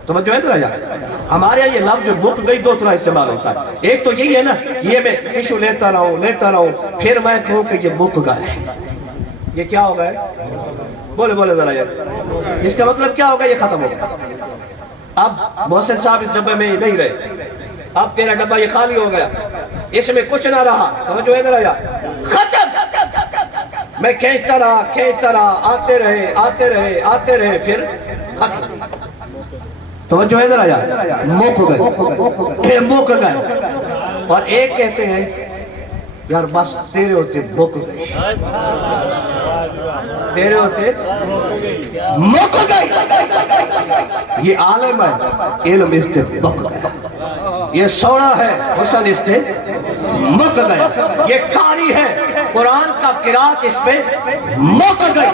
توجہ ہے ذرا یار، ہمارے یہ لفظ مک گئی دو طرح استعمال ہوتا ہے، ایک تو یہی ہے نا یہ میں ٹشو لیتا رہا ہوں پھر میں کہوں کہ یہ مک گئے، یہ کیا ہوگا ہے؟ بولے ذرا یار، اس کا مطلب کیا ہوگا؟ یہ ختم ہوگا۔ اب محسن صاحب اس ڈبے میں نہیں رہے، اب تیرا ڈبہ یہ خالی ہو گیا، اس میں کچھ نہ رہا، توجہ ہے ذرا یار، ختم۔ میں کھینچتا رہا، آتے رہے پھر ختم۔ توجہ ہے ذرا یار، مک گئے۔ اور ایک کہتے ہیں یار بس تیرے ہوتے مک گئی، تیرے ہوتے مک گئی۔ یہ عالم ہے، علم اس سے مک گیا، یہ سونا ہے، حسن اس سے مک گیا، یہ قاری ہے، قرآن کا قرات اس پہ مک گئی،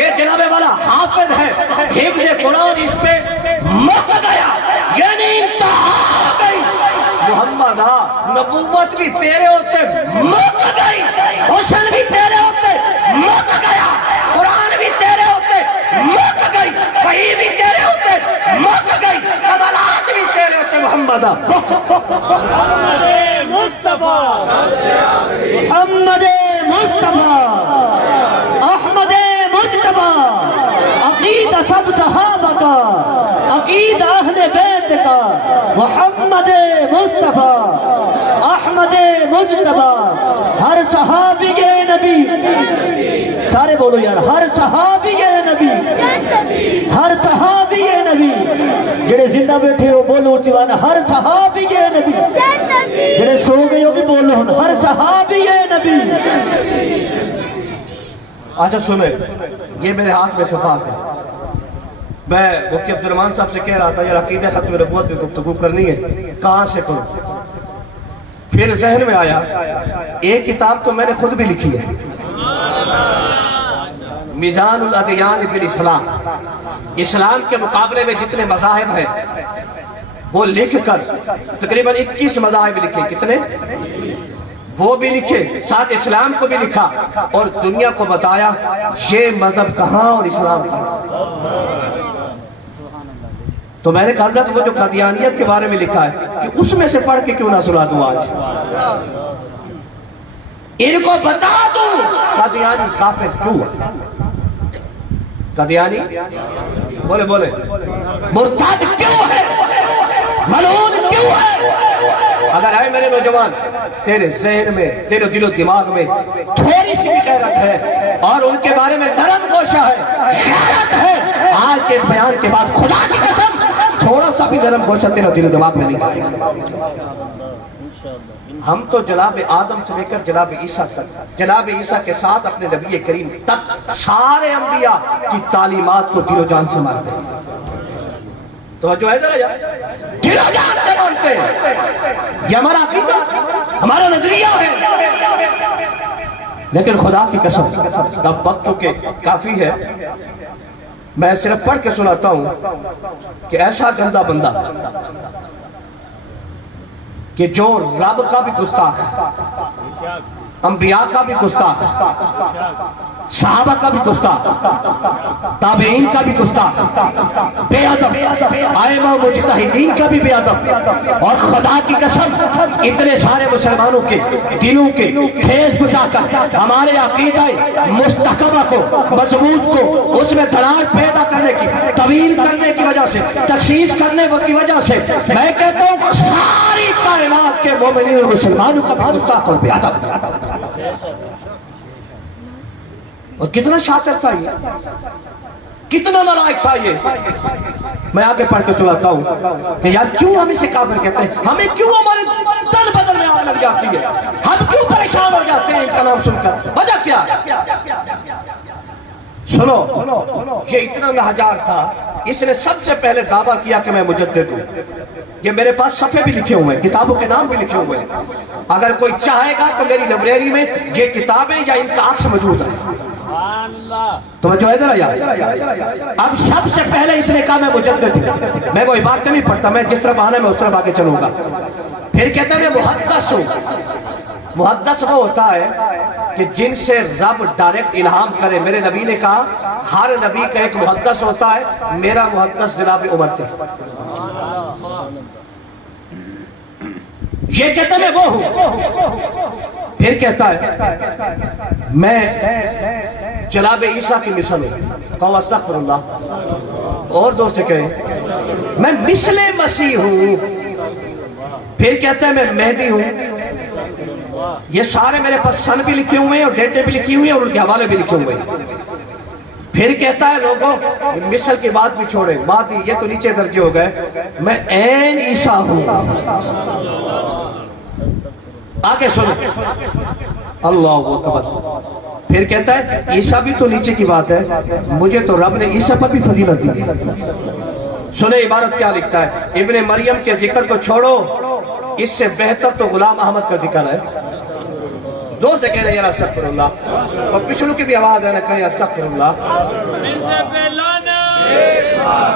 یہ جناب والا حافظ ہے، حفظ قرآن اس پہ مک گیا، یعنی انتہا ہو گئی۔ محمد نبوت بھی تیرے ہوتے مک گئی، حسن بھی تیرے ہوتے مک گیا، قرآن بھی تیرے ہوتے مک گئی، وحی بھی تیرے ہوتے مک گئی، کمالات بھی تیرے ہوتے محمد مصطفیٰ محمد مصطفیٰ احمد مجتبیٰ، عقیدہ سب صحابہ کا، عقیدہ اہل بیت کا، محمد مصطفیٰ احمد مجتبیٰ، ہر صحابی نبی، سارے بولو یار، ہر صحابی نبی، ہر صحابی نبی، جڑے زندہ بیٹھے ہو بولو چوانا، ہر صحابی نبی، جڑے سو گئے ہو بھی بولو ہر صحابی نبی۔ اچھا سنیں، یہ میرے ہاتھ میں صفحات ہے، میں مفتی عبد الرحمن صاحب سے کہہ رہا تھا یار عقیدہ ختم نبوت میں گفتگو کرنی ہے، کہاں سے کروں؟ پھر ذہن میں آیا ایک کتاب تو میں نے خود بھی لکھی ہے، میزان الادیان بالاسلام، اسلام کے مقابلے میں جتنے مذاہب ہیں وہ لکھ کر تقریباً 21 مذاہب لکھے، کتنے؟ وہ بھی لکھے، ساتھ اسلام کو بھی لکھا اور دنیا کو بتایا یہ مذہب کہاں اور اسلام کہاں۔ تو میں نے کہا حضرت وہ جو قادیانیت کے بارے میں لکھا ہے کہ اس میں سے پڑھ کے کیوں نہ سنا دوں آج، ان کو بتا دوں قادیانی کافر کیوں ہے، قادیانی بولے مرتد کیوں ہے، ملعون کیوں ہے۔ اگر آئے میرے نوجوان تیرے ذہن میں، تیرے دل و دماغ میں تھوڑی سی غیرت ہے اور ان کے بارے میں نرم گوشہ ہے، غیرت ہے، آج کے اس بیان کے بعد خدا کی قسم تھوڑا سا بھی نرم گوشہ تیرے دل و دماغ میں نہیں آئے گا۔ ہم تو جناب آدم سے لے کر جناب عیسیٰ تک، جناب عیسیٰ کے ساتھ اپنے نبی کریم تک سارے انبیاء کی تعلیمات کو دل و جان سے مانتے ہیں۔ توجہ ہے ذرا یار، دل و جان سے مانتے ہیں، یہ ہمارا عقیدہ، ہمارا نظریہ ہے۔ لیکن خدا کی قسم اب وقت چکے کافی ہے، میں صرف پڑھ کے سناتا ہوں کہ ایسا گندہ بندہ کہ جو رب کا بھی گستاخ، انبیاء کا بھی گستاخ، صحابہ کا بھی گستاخ، تابعین کا بھی گستاخ، بے ادب، ائمہ و مجتہدین کا بھی بے ادب، اور خدا کی قسم اتنے سارے مسلمانوں کے دلوں کے ٹھیس پہنچا کر ہمارے عقیدہ مستحکمہ کو، مضبوط کو، اس میں دراڑ پیدا کرنے کی، طویل کرنے کی وجہ سے، تخصیص کرنے کی وجہ سے میں کہتا ہوں ساری کائنات کے مومنین اور مسلمانوں کا بھی گستاخ اور بے ادب۔ اور کتنا شاطر تھا یہ، کتنا نالائق تھا یہ۔ میں آگے پڑھ کے سناتا ہوں کہ یار کیوں ہم اسے کافر کہتے ہیں، ہمیں کیوں ہمارے تن بدن میں آگ لگ جاتی ہے، ہم کیوں پریشان ہو جاتے ہیں ان کا نام سن کر، وجہ کیا؟ سنو، یہ اتنا لاجار تھا، اس نے سب سے پہلے دعویٰ کیا کہ میں مجدد ہوں۔ یہ میرے پاس صفحے بھی لکھے ہوئے ہیں، کتابوں کے نام بھی لکھے ہوئے ہیں، اگر کوئی چاہے گا تو میری لائبریری میں یہ کتابیں یا ان کا عکس موجود ہے۔ توجہ ہے ذرا یار، اب سب سے پہلے اس نے کہا میں مجدد ہوں، میں وہ عبارتیں نہیں پڑھتا، میں جس طرف آنا ہے میں اس طرف آگے چلوں گا۔ پھر کہتا ہے میں محدث ہوں۔ محدث وہ ہوتا ہے کہ جن سے رب ڈائریکٹ الہام کرے۔ میرے نبی نے کہا ہر نبی کا ایک محدث ہوتا ہے، میرا محدث جناب عمر تھے۔ یہ کہتا ہے میں وہ ہوں۔ پھر کہتا ہے میں جناب عیسیٰ کی مثل ہوں، کہو استغفر اللہ، اور دو سے کہیں میں مثل مسیح ہوں۔ پھر کہتا ہے میں مہدی ہوں۔ یہ سارے میرے پاس سن بھی لکھے ہوئے ہیں اور ڈیٹے بھی لکھی ہوئی ہیں اور ان کے حوالے بھی لکھے ہوئے ہیں۔ پھر کہتا ہے لوگوں مثل کی بات بھی چھوڑیں، بات یہ تو نیچے درجے ہو گئے، میں عین عیسیٰ ہوں۔ آگے سنو، اللہ اکبر۔ پھر کہتا ہے عیسیٰ بھی تو نیچے کی بات ہے، مجھے تو رب نے عیسیٰ پر بھی فضیلت دی ہے۔ سنیں عبارت کیا لکھتا ہے، ابن مریم کے ذکر کو چھوڑو، اس سے بہتر تو غلام احمد کا ذکر ہے۔ دور سے کہہ رہے ہیں استغفر اللہ، اور پچھلوں کی بھی آواز ہے نا، کہیں استغفر اللہ۔ مرزا پہ لانا،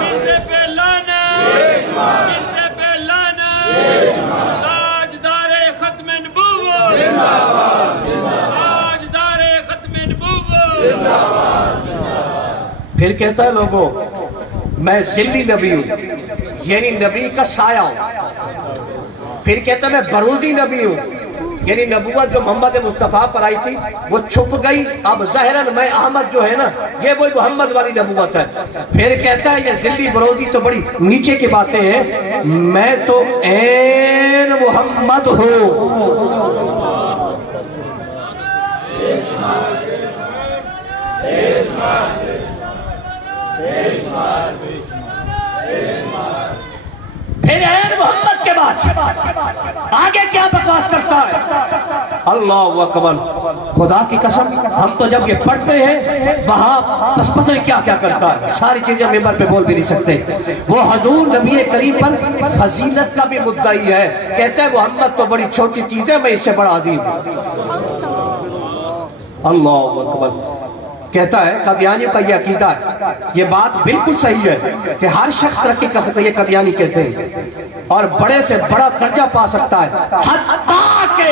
مرزا پہ لانا، مرزا پہ لانا، تاجدار ختم نبوت، تاجدار ختم نبوت۔ پھر کہتا ہے لوگوں میں ذلی نبی ہوں، یعنی نبی کا سایہ ہوں۔ پھر کہتا ہے میں بروزی نبی ہوں، یعنی نبوت جو محمد مصطفیٰ پر آئی تھی وہ چھپ گئی، اب ظاہراً میں احمد جو ہے نا یہ وہی محمد والی نبوت ہے۔ پھر کہتا ہے یہ ذلی بروزی تو بڑی نیچے کی باتیں ہیں، میں تو عین محمد ہوں۔ پھر عین محمد کے بعد آگے کیا بکواس کرتا ہے، اللہ اکبر۔ خدا کی قسم ہم تو جب یہ پڑھتے ہیں وہاں بس پتہ نہیں کیا کیا کرتا ہے، ساری چیزیں ممبر پہ بول بھی نہیں سکتے۔ وہ حضور نبی کریم پر فضیلت کا بھی مدعی ہے، کہتا ہے محمد تو بڑی چھوٹی چیز ہے، میں اس سے بڑا عزیز ہوں۔ اللہ اکبر۔ کہتا ہے قادیانیوں کا یہ عقیدہ ہے، یہ بات بالکل صحیح ہے کہ ہر شخص ترقی کر سکتا ہے، یہ قادیانی کہتے ہیں، اور بڑے سے بڑا درجہ پا سکتا ہے، حتیٰ کہ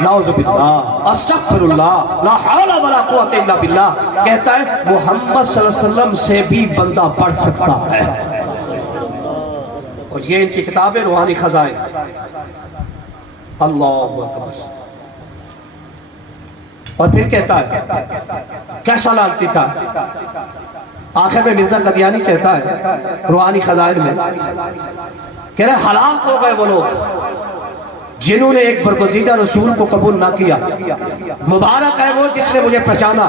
نعوذ باللہ استغفر اللہ لا حول ولا قوت الا باللہ، کہتا ہے محمد صلی اللہ علیہ وسلم سے بھی بندہ بڑھ سکتا ہے۔ اور یہ ان کی کتابیں روحانی خزائن۔ اللہ اکبر۔ اور پھر کہتا ہے کیسا لانتی تھا، آخر میں مرزا قادیانی کہتا ہے روحانی خزائن میں، کہہ رہے ہلاک ہو گئے وہ لوگ جنہوں نے ایک برگزیدہ رسول کو قبول نہ کیا، مبارک ہے وہ جس نے مجھے پہچانا،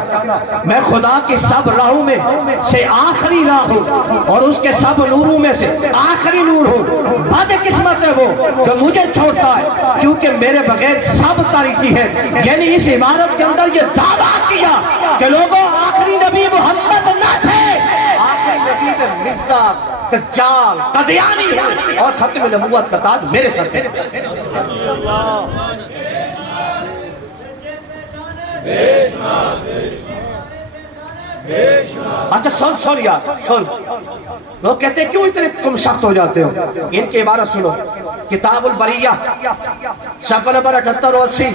میں خدا کی سب راہوں میں سے آخری راہ ہوں اور اس کے سب نوروں میں سے آخری نور ہوں، بد قسمت ہے وہ جو مجھے چھوڑتا ہے کیونکہ میرے بغیر سب تاریکی ہے۔ یعنی اس عبارت کے اندر یہ دعویٰ کیا کہ لوگوں آخری نبی محمد نہ تھے، آخری نبی میں مرزا دجال قادیانی اور ختم نبوت کا تاج میرے سر پہ۔ اچھا سن یار سن. لوگ کہتے ہیں کیوں اتنے تم سخت ہو جاتے ہو؟ ان کی عبارت سنو. کتاب البریہ صفحہ نمبر 78 و 80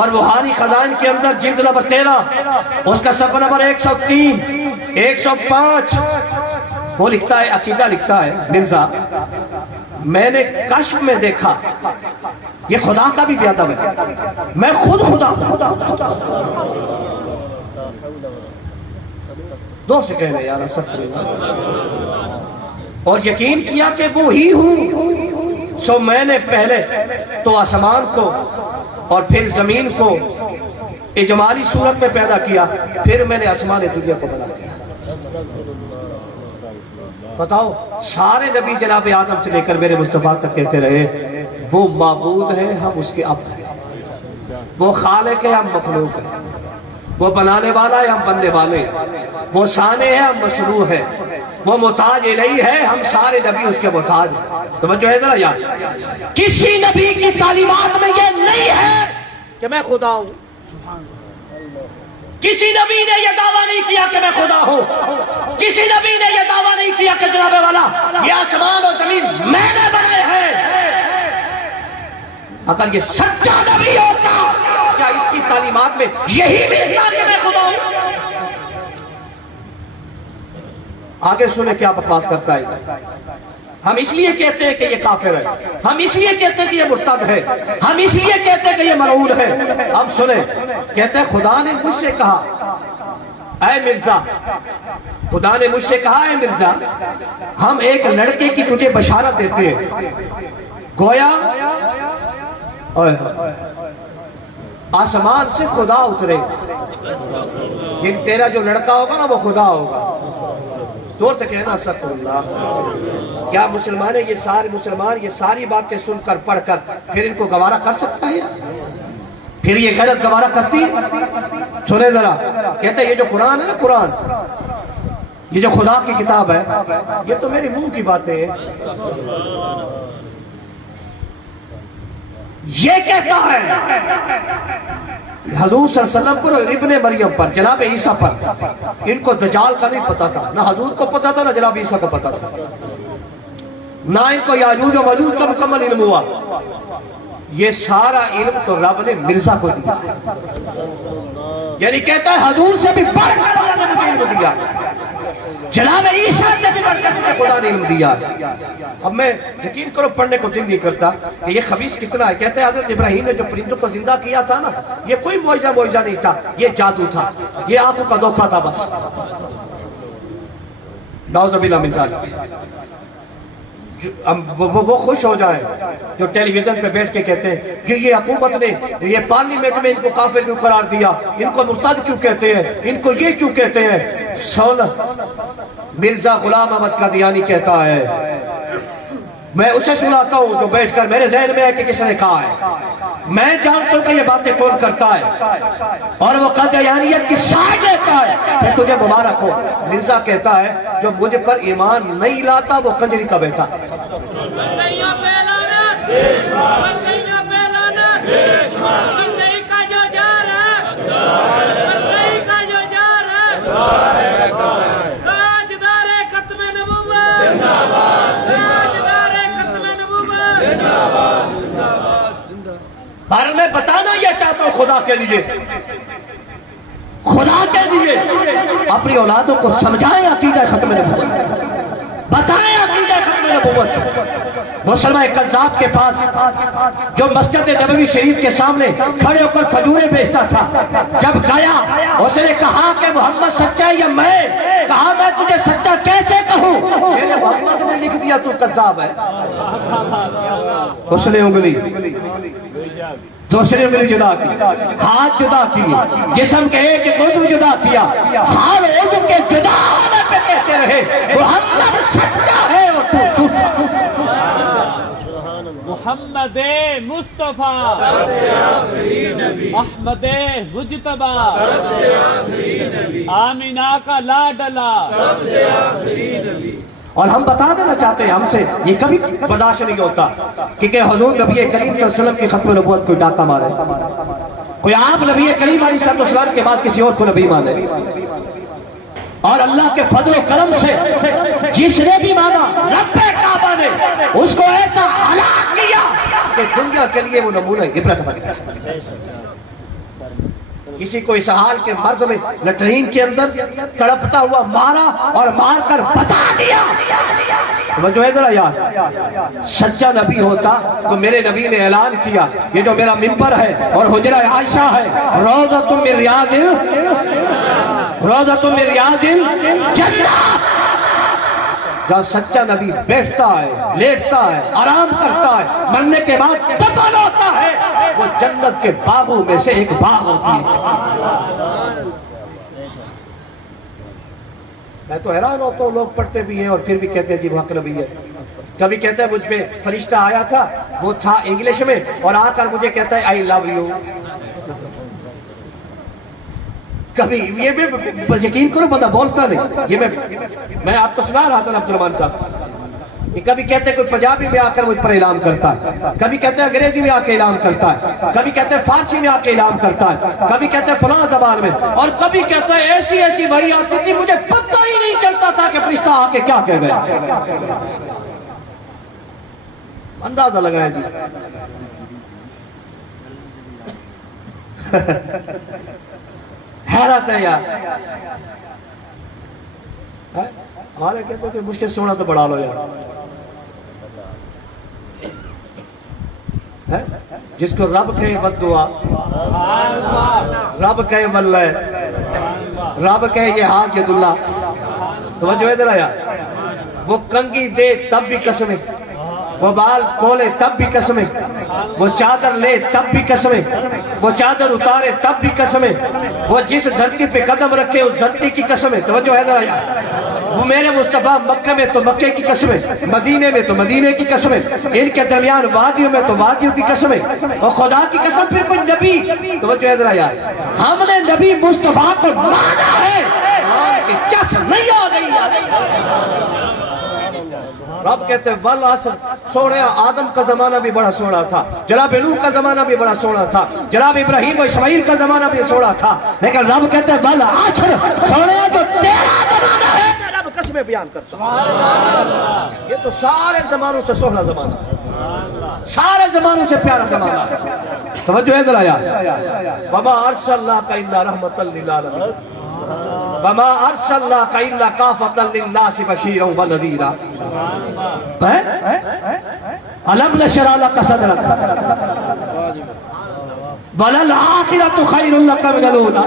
اور بخاری خزائن کے اندر جلد نمبر 13 اس کا صفحہ نمبر 103 105 وہ لکھتا ہے, عقیدہ لکھتا ہے مرزا, میں نے کشف میں دیکھا یہ خدا کا بھی بیادب ہے, میں خود خدا دو سے کہہ رہے یار اور یقین کیا کہ وہ ہی ہوں. سو میں نے پہلے تو آسمان کو اور پھر زمین کو اجمالی صورت میں پیدا کیا, پھر میں نے آسمان دنیا کو بنا دیا. بتاؤ سارے نبی جناب آدم سے لے کر میرے مصطفیٰ تک کہتے رہے وہ معبود ہے, ہم اس کے عبد ہیں. وہ خالق ہے, ہم مخلوق ہیں. وہ بنانے والا ہے, ہم بننے والے ہیں. وہ صانع ہے, ہم مصنوع ہے. وہ محتاج الیہ ہے, ہم سارے نبی اس کے محتاج ہیں. توجہ ہے ذرا یار, کسی نبی کی تعلیمات میں یہ نہیں ہے کہ میں خدا ہوں. کسی نبی نے یہ دعویٰ نہیں کیا کہ میں خدا ہوں. کسی نبی نے یہ دعویٰ نہیں کیا کہ جناب والا یہ آسمان اور زمین میں نے بنائے ہیں. اگر یہ سچا نبی ہوتا کیا اس کی تعلیمات میں یہی ملتا کہ میں خدا ہوں؟ آگے سنیں کیا بکواس کرتا ہے. ہم اس لیے کہتے ہیں کہ یہ کافر ہے, ہم اس لیے کہتے ہیں کہ یہ مرتد ہے, ہم اس لیے کہتے ہیں کہ یہ ملعون ہے. اب سنیں, کہتے ہیں خدا نے مجھ سے کہا اے مرزا, خدا نے مجھ سے کہا اے مرزا ہم ایک لڑکے کی تجھے بشارت دیتے ہیں, گویا آسمان سے خدا اترے. یہ تیرا جو لڑکا ہوگا نا وہ خدا ہوگا. دور سے کہنا استغفر اللہ. کیا مسلمان ہے, یہ سارے مسلمان یہ ساری باتیں سن کر پڑھ کر پھر ان کو گوارا کر سکتا ہے؟ پھر یہ غیرت گوارا کرتی ہے؟ سنیں ذرا, کہتے ہیں یہ جو قرآن ہے نا, قرآن یہ جو خدا کی کتاب ہے یہ تو میرے منہ کی باتیں ہیں. یہ کہتا ہے حضور صلی اللہ علیہ وسلم پر اور ابن مریم پر, جناب عیسیٰ پر ان کو دجال کا نہیں پتا تھا, نہ حضور کو پتا تھا نہ جناب عیسیٰ کو پتا تھا, نہ ان کو یاجوج و ماجوج کا مکمل علم ہوا. یہ سارا علم تو رب نے مرزا کو دیا. یعنی کہتا ہے حضور سے بھی بڑھ کر اللہ نے مجھے علم دیا, جناب عیسیٰ سے بھی بڑھ کر مجھے خدا نے علم دیا. اب میں یقین کرو پڑھنے کو دل نہیں کرتا کہ یہ خبیث کتنا ہے. کہتے ہیں حضرت ابراہیم نے جو پرندوں کو زندہ کیا تھا نا, یہ کوئی معجزہ نہیں تھا, یہ جادو تھا, یہ آنکھوں کا دھوکہ تھا بس. نعوذ باللہ من ذالک. وہ خوش ہو جائیں جو ٹیلی ویژن پہ بیٹھ کے کہتے ہیں کہ یہ حکومت نے یہ پارلیمنٹ میں ان کو کافر کیوں قرار دیا, ان کو مرتد کیوں کہتے ہیں, ان کو یہ کیوں کہتے ہیں. مرزا غلام احمد قادیانی کہتا ہے میں اسے سناتا ہوں جو بیٹھ کر میرے ذہن میں ہے کہ کس نے کہا ہے, میں جانتا ہوں کہ یہ باتیں کون کرتا ہے اور وہ قادیانیت کی سائیڈ لیتا ہے. پھر تجھے مبارک ہو. مرزا کہتا ہے جو مجھ پر ایمان نہیں لاتا وہ کنجری کا بیٹا ہے. اور میں بتانا یہ چاہتا ہوں خدا کے لیے اپنی اولادوں کو سمجھائیں عقیدہ ختم نبوت, بتائیں عقیدہ ختم نبوت. مسلمان قذاب کے پاس جو مسجد نبوی شریف کے سامنے کھڑے ہو کر کھجوریں بیچتا تھا, جب گیا اس نے کہا کہ محمد سچا ہے یا میں, کہا میں تجھے سچا کیسے کہوں, میرے محمد نے لکھ دیا تو قذاب ہے. اس نے انگلی دوسرے انگلی جدا کی, ہاتھ جدا کی, جسم کے ایک عضو جدا کیا, ہر عضو کے جدا ہونے پہ کہتے رہے محمد سچا ہے اور تو جھوٹا. محمد مصطفیٰ احمد مجتبی آمینہ کا لاڈلا. اور ہم بتا دینا چاہتے ہیں ہم سے یہ کبھی برداشت نہیں ہوتا کہ حضور نبی کریم صلی اللہ علیہ وسلم کی ختم نبوت کوئی ڈاکہ مارے, کوئی آپ نبی کریم علیہ السلام کے بعد کسی اور کو نبی مانے. اور اللہ کے فضل و کرم سے جس نے بھی مانگا رب کعبہ نے اس کو ایسا ہلاک کیا کہ دنیا کے لیے وہ نمونہ عبرت بن گیا. کسی کو اس حال کے مرض میں لٹرین کے اندر تڑپتا ہوا مارا اور مار کر بتا دیا. جو ہے ذرا یار سچا نبی ہوتا تو میرے نبی نے اعلان کیا یہ جو میرا ممبر ہے اور حجرہ عائشہ ہے روضۃ من ریاض الجنہ. جہاں سچا نبی بیٹھتا ہے لیٹتا ہے آرام کرتا ہے مرنے کے بعد دفن ہوتا ہے وہ جنت کے باغوں میں سے ایک باغ ہوتی ہے. میں تو حیران ہوتا ہوں لوگ پڑھتے بھی ہیں اور پھر بھی کہتے ہیں جی وہ حق نبی ہے. کبھی کہتا ہے مجھ پہ فرشتہ آیا تھا وہ تھا انگلش میں اور آ کر مجھے کہتا ہے آئی لو یو. کبھی یہ بھی یقین کرو بندہ بولتا نہیں. یہ میں آپ کو سنا رہا تھا عبد الرحمان صاحب کہ کبھی کہتے ہیں کوئی پنجابی میں آ کر مجھ پر اعلان کرتا ہے کبھی کہتے ہیں انگریزی میں آ کے اعلان کرتا ہے کبھی کہتے ہیں فارسی میں آ کے اعلان کرتا ہے کبھی کہتے ہیں فلاں زبان میں اور کبھی کہتا ہے ایسی وحی آتی تھی مجھے پتہ ہی نہیں چلتا تھا کہ فرشتہ آ کے کیا کہہ گیا. اندازہ لگائیں جی. حیرت ہے یار. ہمارے کہتے ہیں کہ مجھ سے سونا تو بڑھا لو یار. جس کو رب کہے بد دعا رب کہے واللہ رب کہے یہ ہاتھ یہ دلہ. توجہ ہے ذرا یار. وہ کنگھی دے تب بھی قسمیں وہ بال کھولے تب بھی قسمیں وہ چادر لے تب بھی قسمیں وہ چادر اتارے تب بھی قسمیں وہ جس دھرتی پہ قدم رکھے اس دھرتی کی قسمیں. توجہ ہے ذرا یار. وہ میرے مصطفیٰ مکہ میں تو مکے کی قسمیں مدینے میں تو مدینے کی قسمیں ان کے درمیان وادیوں میں تو وادیوں کی قسمیں اور خدا کی قسم پھر کوئی نبی. توجہ ہے ذرا یار. ہم نے نبی مصطفیٰ کو مانا ہے کہ چس نہیں آ گئی. رب کہتے ہیں والعصر سونے آدم کا زمانہ بھی بڑا سونا تھا جناب نوح کا زمانہ بھی بڑا سونا تھا جناب ابراہیم و اسماعیل کا زمانہ بھی سونا تھا لیکن رب کہتے ہیں والعصر سونے جو تیرا زمانہ ہے رب قسمیں بیان کر سکتا. یہ تو سارے زمانوں سے سونا زمانہ سارے زمانوں سے پیارا زمانہ. توجہ ہے ذرا یار. وما ارسلناک الا رحمۃ للعالمین وما ارسلناک الا کافۃ للناس بشیرا ونذیرا. الم نشرح لک صدرک وللآخرۃ خیر لک من الاولی.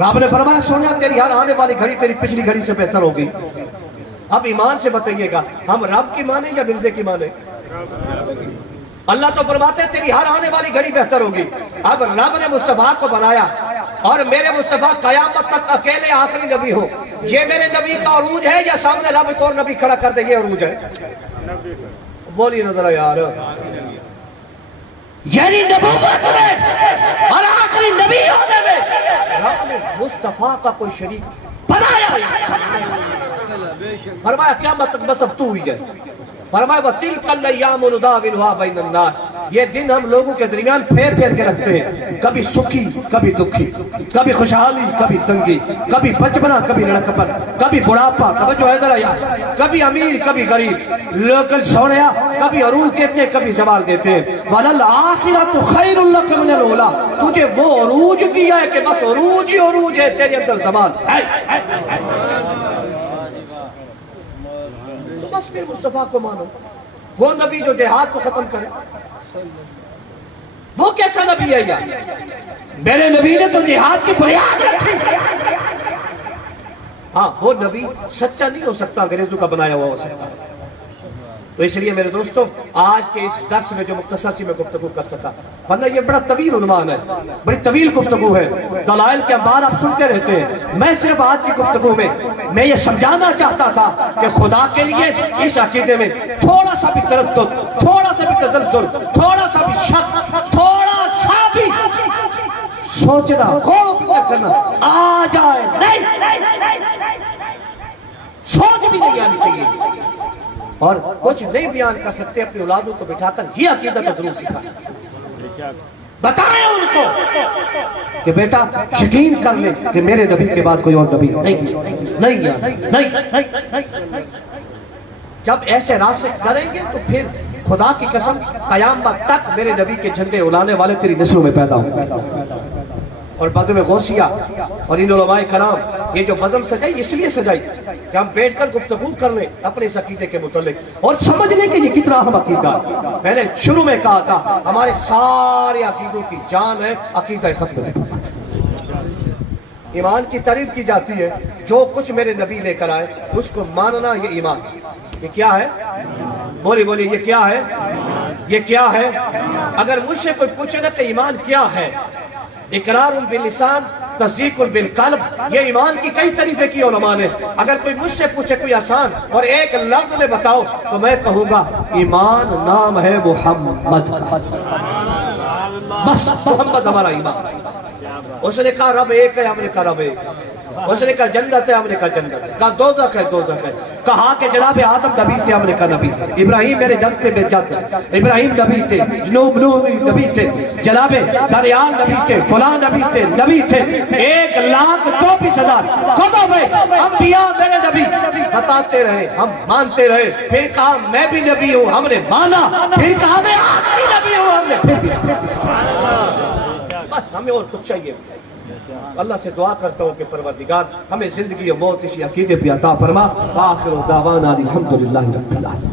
رب نے فرمایا سونا تیری ہر آنے والی گھڑی تیری پچھلی گھڑی سے بہتر ہوگی. اب ایمان سے بتائیے گا ہم رب کی مانے یا مرزے کی مانے. اللہ تو فرماتے ہیں تیری ہر آنے والی گھڑی بہتر ہوگی. اب رب نے مصطفیٰ کو بنایا اور میرے مصطفیٰ قیامت تک اکیلے آخری نبی ہو. یہ میرے نبی کا عروج ہے یا سامنے رب ایک اور نبی کھڑا کر دے یہ عروج ہے. بولی نظر یار. یعنی نبوت میں اور آخری نبی ہونے میں رب نے مصطفیٰ کا کوئی شریک بنایا. فرمایا قیامت تک بس اب تو ہوئی ہے. فرمایا وَتِلْكَ الْأَيَّامُ نُدَاوِلُهَا بَيْنَ النَّاسِ. یہ دن ہم لوگوں کے درمیان پھیر پھیر کے رکھتے ہیں. کبھی سکھی کبھی دکھی کبھی خوشحالی کبھی تنگی کبھی بچپنا کبھی لڑکپن کبھی بڑھاپا توجہ ہے ذرا یار. کبھی امیر کبھی غریب لوکل سوڑیا کبھی عروج دیتے ہیں کبھی زوال دیتے ہیں. وَلَلْآخِرَةُ خَيْرٌ لَكَ مِنَ الْأُولَىٰ. تجھے وہ عروج دیا ہے کہ بس عروج ہی عروج ہے تیرے اندر زوال ہے. بس پھر مصطفیٰ کو مانو. وہ نبی جو جہاد کو ختم کرے وہ کیسا نبی ہے یار. میرے نبی نے تو جہاد کی بنیاد رکھی. ہاں وہ نبی سچا نہیں ہو سکتا انگریزوں کا بنایا ہوا ہو سکتا. تو اس لیے میرے دوستو آج کے اس درس میں جو مختصر سی میں گفتگو کر سکا ورنہ یہ بڑا طویل عنوان ہے بڑی طویل گفتگو ہے. دلائل کے انبار آپ سنتے رہتے ہیں. میں صرف آج کی گفتگو میں یہ سمجھانا چاہتا تھا کہ خدا کے لیے اس عقیدے میں تھوڑا سا بھی تردد تھوڑا سا بھی تزلزل تھوڑا سا بھی شک تھوڑا سا بھی سوچنا غور و فکر کرنا آ جائے نہیں سوچ بھی نہیں آنی چاہیے. اور کچھ نہیں بیان کر سکتے اپنی اولادوں کو بٹھا کر یہ عقیدہ تو ضرور سکھا. بتائیں ان کو کہ بیٹا یقین کر لیں کہ میرے نبی کے بعد کوئی اور نبی نہیں۔ جب ایسے راستے کریں گے تو پھر خدا کی قسم قیامت تک میرے نبی کے جھنڈے اڑانے والے تیری نسلوں میں پیدا ہوں گے۔ اور بزم غوثیہ اور ان علماء کرام یہ جو بزم سجائی اس لیے سجائی کہ ہم بیٹھ کر گفتگو کر لیں اپنے اس عقیدے کے متعلق اور سمجھ لیں کہ یہ کتنا اہم عقیدہ ہے۔ میں نے شروع میں کہا تھا ہمارے سارے عقیدوں کی جان ہے عقیدہ ختم ہے۔ ایمان کی تعریف کی جاتی ہے، جو کچھ میرے نبی لے کر آئے اس کو ماننا، یہ ایمان۔ یہ کیا ہے؟ بولی یہ کیا ہے؟ یہ کیا ہے؟ اگر مجھ سے کوئی پوچھے نا کہ ایمان کیا ہے، اقرار باللسان تصدیق بالقلب، یہ ایمان کی کئی تعریفیں کی علماء نے۔ اگر کوئی مجھ سے پوچھے کوئی آسان اور ایک لفظ میں بتاؤ تو میں کہوں گا ایمان نام ہے محمد، بس محمد ہمارا ایمان۔ اس نے کہا رب ایک ہے، ہم نے کہا رب ایک۔ اس نے کہا جنت ہے، ہم نے کہا جنت ہے۔ کہا دوزخ ہے، دوزخ ہے۔ کہا کہ جناب آدم نبی تھے، ہم نے کہا نبی۔ ابراہیم میرے جد تھے، میرے جد۔ ابراہیم نبی تھے، نوح نبی تھے، جناب دریال نبی تھے، فلاں نبی تھے، نبی تھے۔ 1,24,000 کتب میں انبیاء میرے نبی بتاتے رہے، ہم مانتے رہے۔ پھر کہا میں بھی نبی ہوں، ہم نے مانا۔ پھر کہا میں آخری نبی ہوں، ہم نے پھر بھی۔ بس ہمیں اور کچھ چاہیے۔ اللہ سے دعا کرتا ہوں کہ پروردگار ہمیں زندگی و موت اسی عقیدے پہ عطا فرما۔ آخر دعوانا الحمدللہ رب العالمین۔